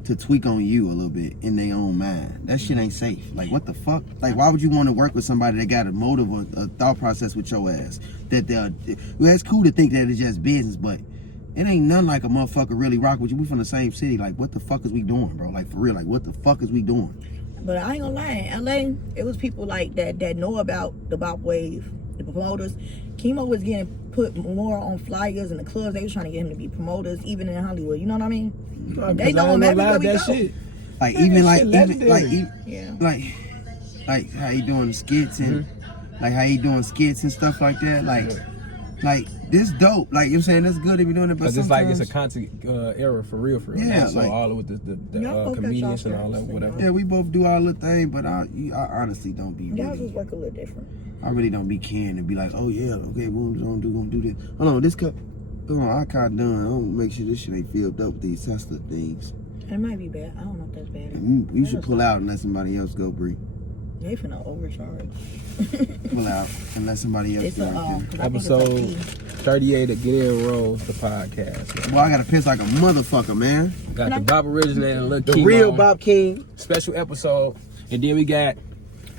to tweak on you a little bit in their own mind? That shit ain't safe. Like, what the fuck? Like, why would you want to work with somebody that got a motive or a thought process with your ass? Well, it's cool to think that it's just business, but it ain't none like a motherfucker really rock with you. We from the same city. Like, what the fuck is we doing, bro? Like, for real, like, what the fuck is we doing? But I ain't gonna lie, in LA, it was people like that know about the Bop Wave, the promoters. Kemo was getting put more on flyers in the clubs. They was trying to get him to be promoters, even in Hollywood. You know what I mean? They know him everywhere we go. Shit. Like, Man, even that like, shit even like, Yeah. like how he doing skits and like how he doing skits and stuff like that. Like this dope. Like, you know what I'm saying, that's good if you're doing it, but Cause it's like it's a content era for real. Yeah, so like, all with the comedians and all that, whatever. yeah, we both do our little thing, but I honestly don't be Y'all really. just work a little different. I really don't be caring to be like, oh yeah, okay, we're gonna do this. Hold on, this cup. Hold on, I caught done. I'm gonna make sure this shit ain't filled up with these Tesla things. It might be bad. I don't know if that's bad. You should pull out and let somebody else go, Bree. They finna overcharge. Pull out and let somebody else It's go. Episode 38 of Get In Rolls, the podcast. Man. Well, I gotta piss like a motherfucker, man. Got the Bop Originator, Lil The Kemo, real Bob King. special episode, and then we got.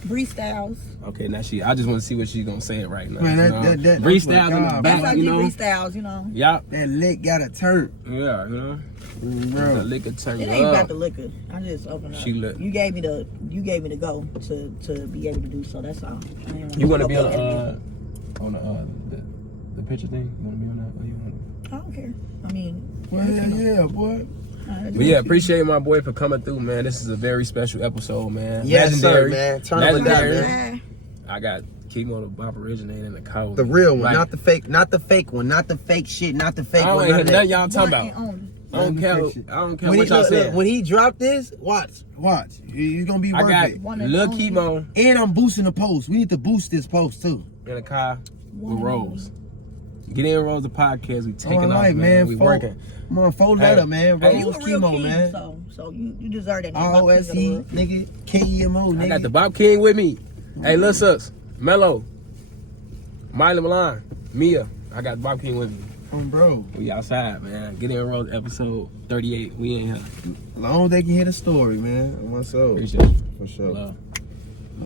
Bree Styles. Okay, now I just want to see what she's gonna say right now. Man, that Bree I swear to Styles in the God, That's back, like you know. Bree Styles, you know. Yeah, That lick got a turn. yeah, you know. The Bro. liquor turn It you ain't about up. the liquor. I just opened up. She lit. You gave me the go to be able to do so. That's all. You want to be on the picture thing? You want to be on that? Or you wanna... I don't care. I mean, Well, yeah, boy. But yeah, appreciate my boy for coming through, man. This is a very special episode, man. Yes, Legendary, sir, man. Turn up a legendary. man. I got Kemo the Bop Originator in the car. The real one, Like, not the fake one, not the fake shit, not the fake I one. don't None hear of nothing that. y'all talking about. I don't care. I don't care what y'all said. When he dropped this, watch. He's gonna be I worth got it. Lil Kemo And I'm boosting the post. We need to boost this post too. in the car with Rose. Get In Rolls, the podcast. We taking All off, right, man. We Fold- working. Come on, fold letter, man. Hey, Rose You a real Kemo, king, man. so you deserve that. ROSE, nigga. KMO, nigga. I got the Bop King with me. Hey, Lil Sus, Mello, Miley Milan, Mia. I got Bop King with me. Bro. We outside, man. Get In Rolls, episode 38. We ain't here. As long as they can hear the story, man. On my soul. Appreciate it. For sure. Love.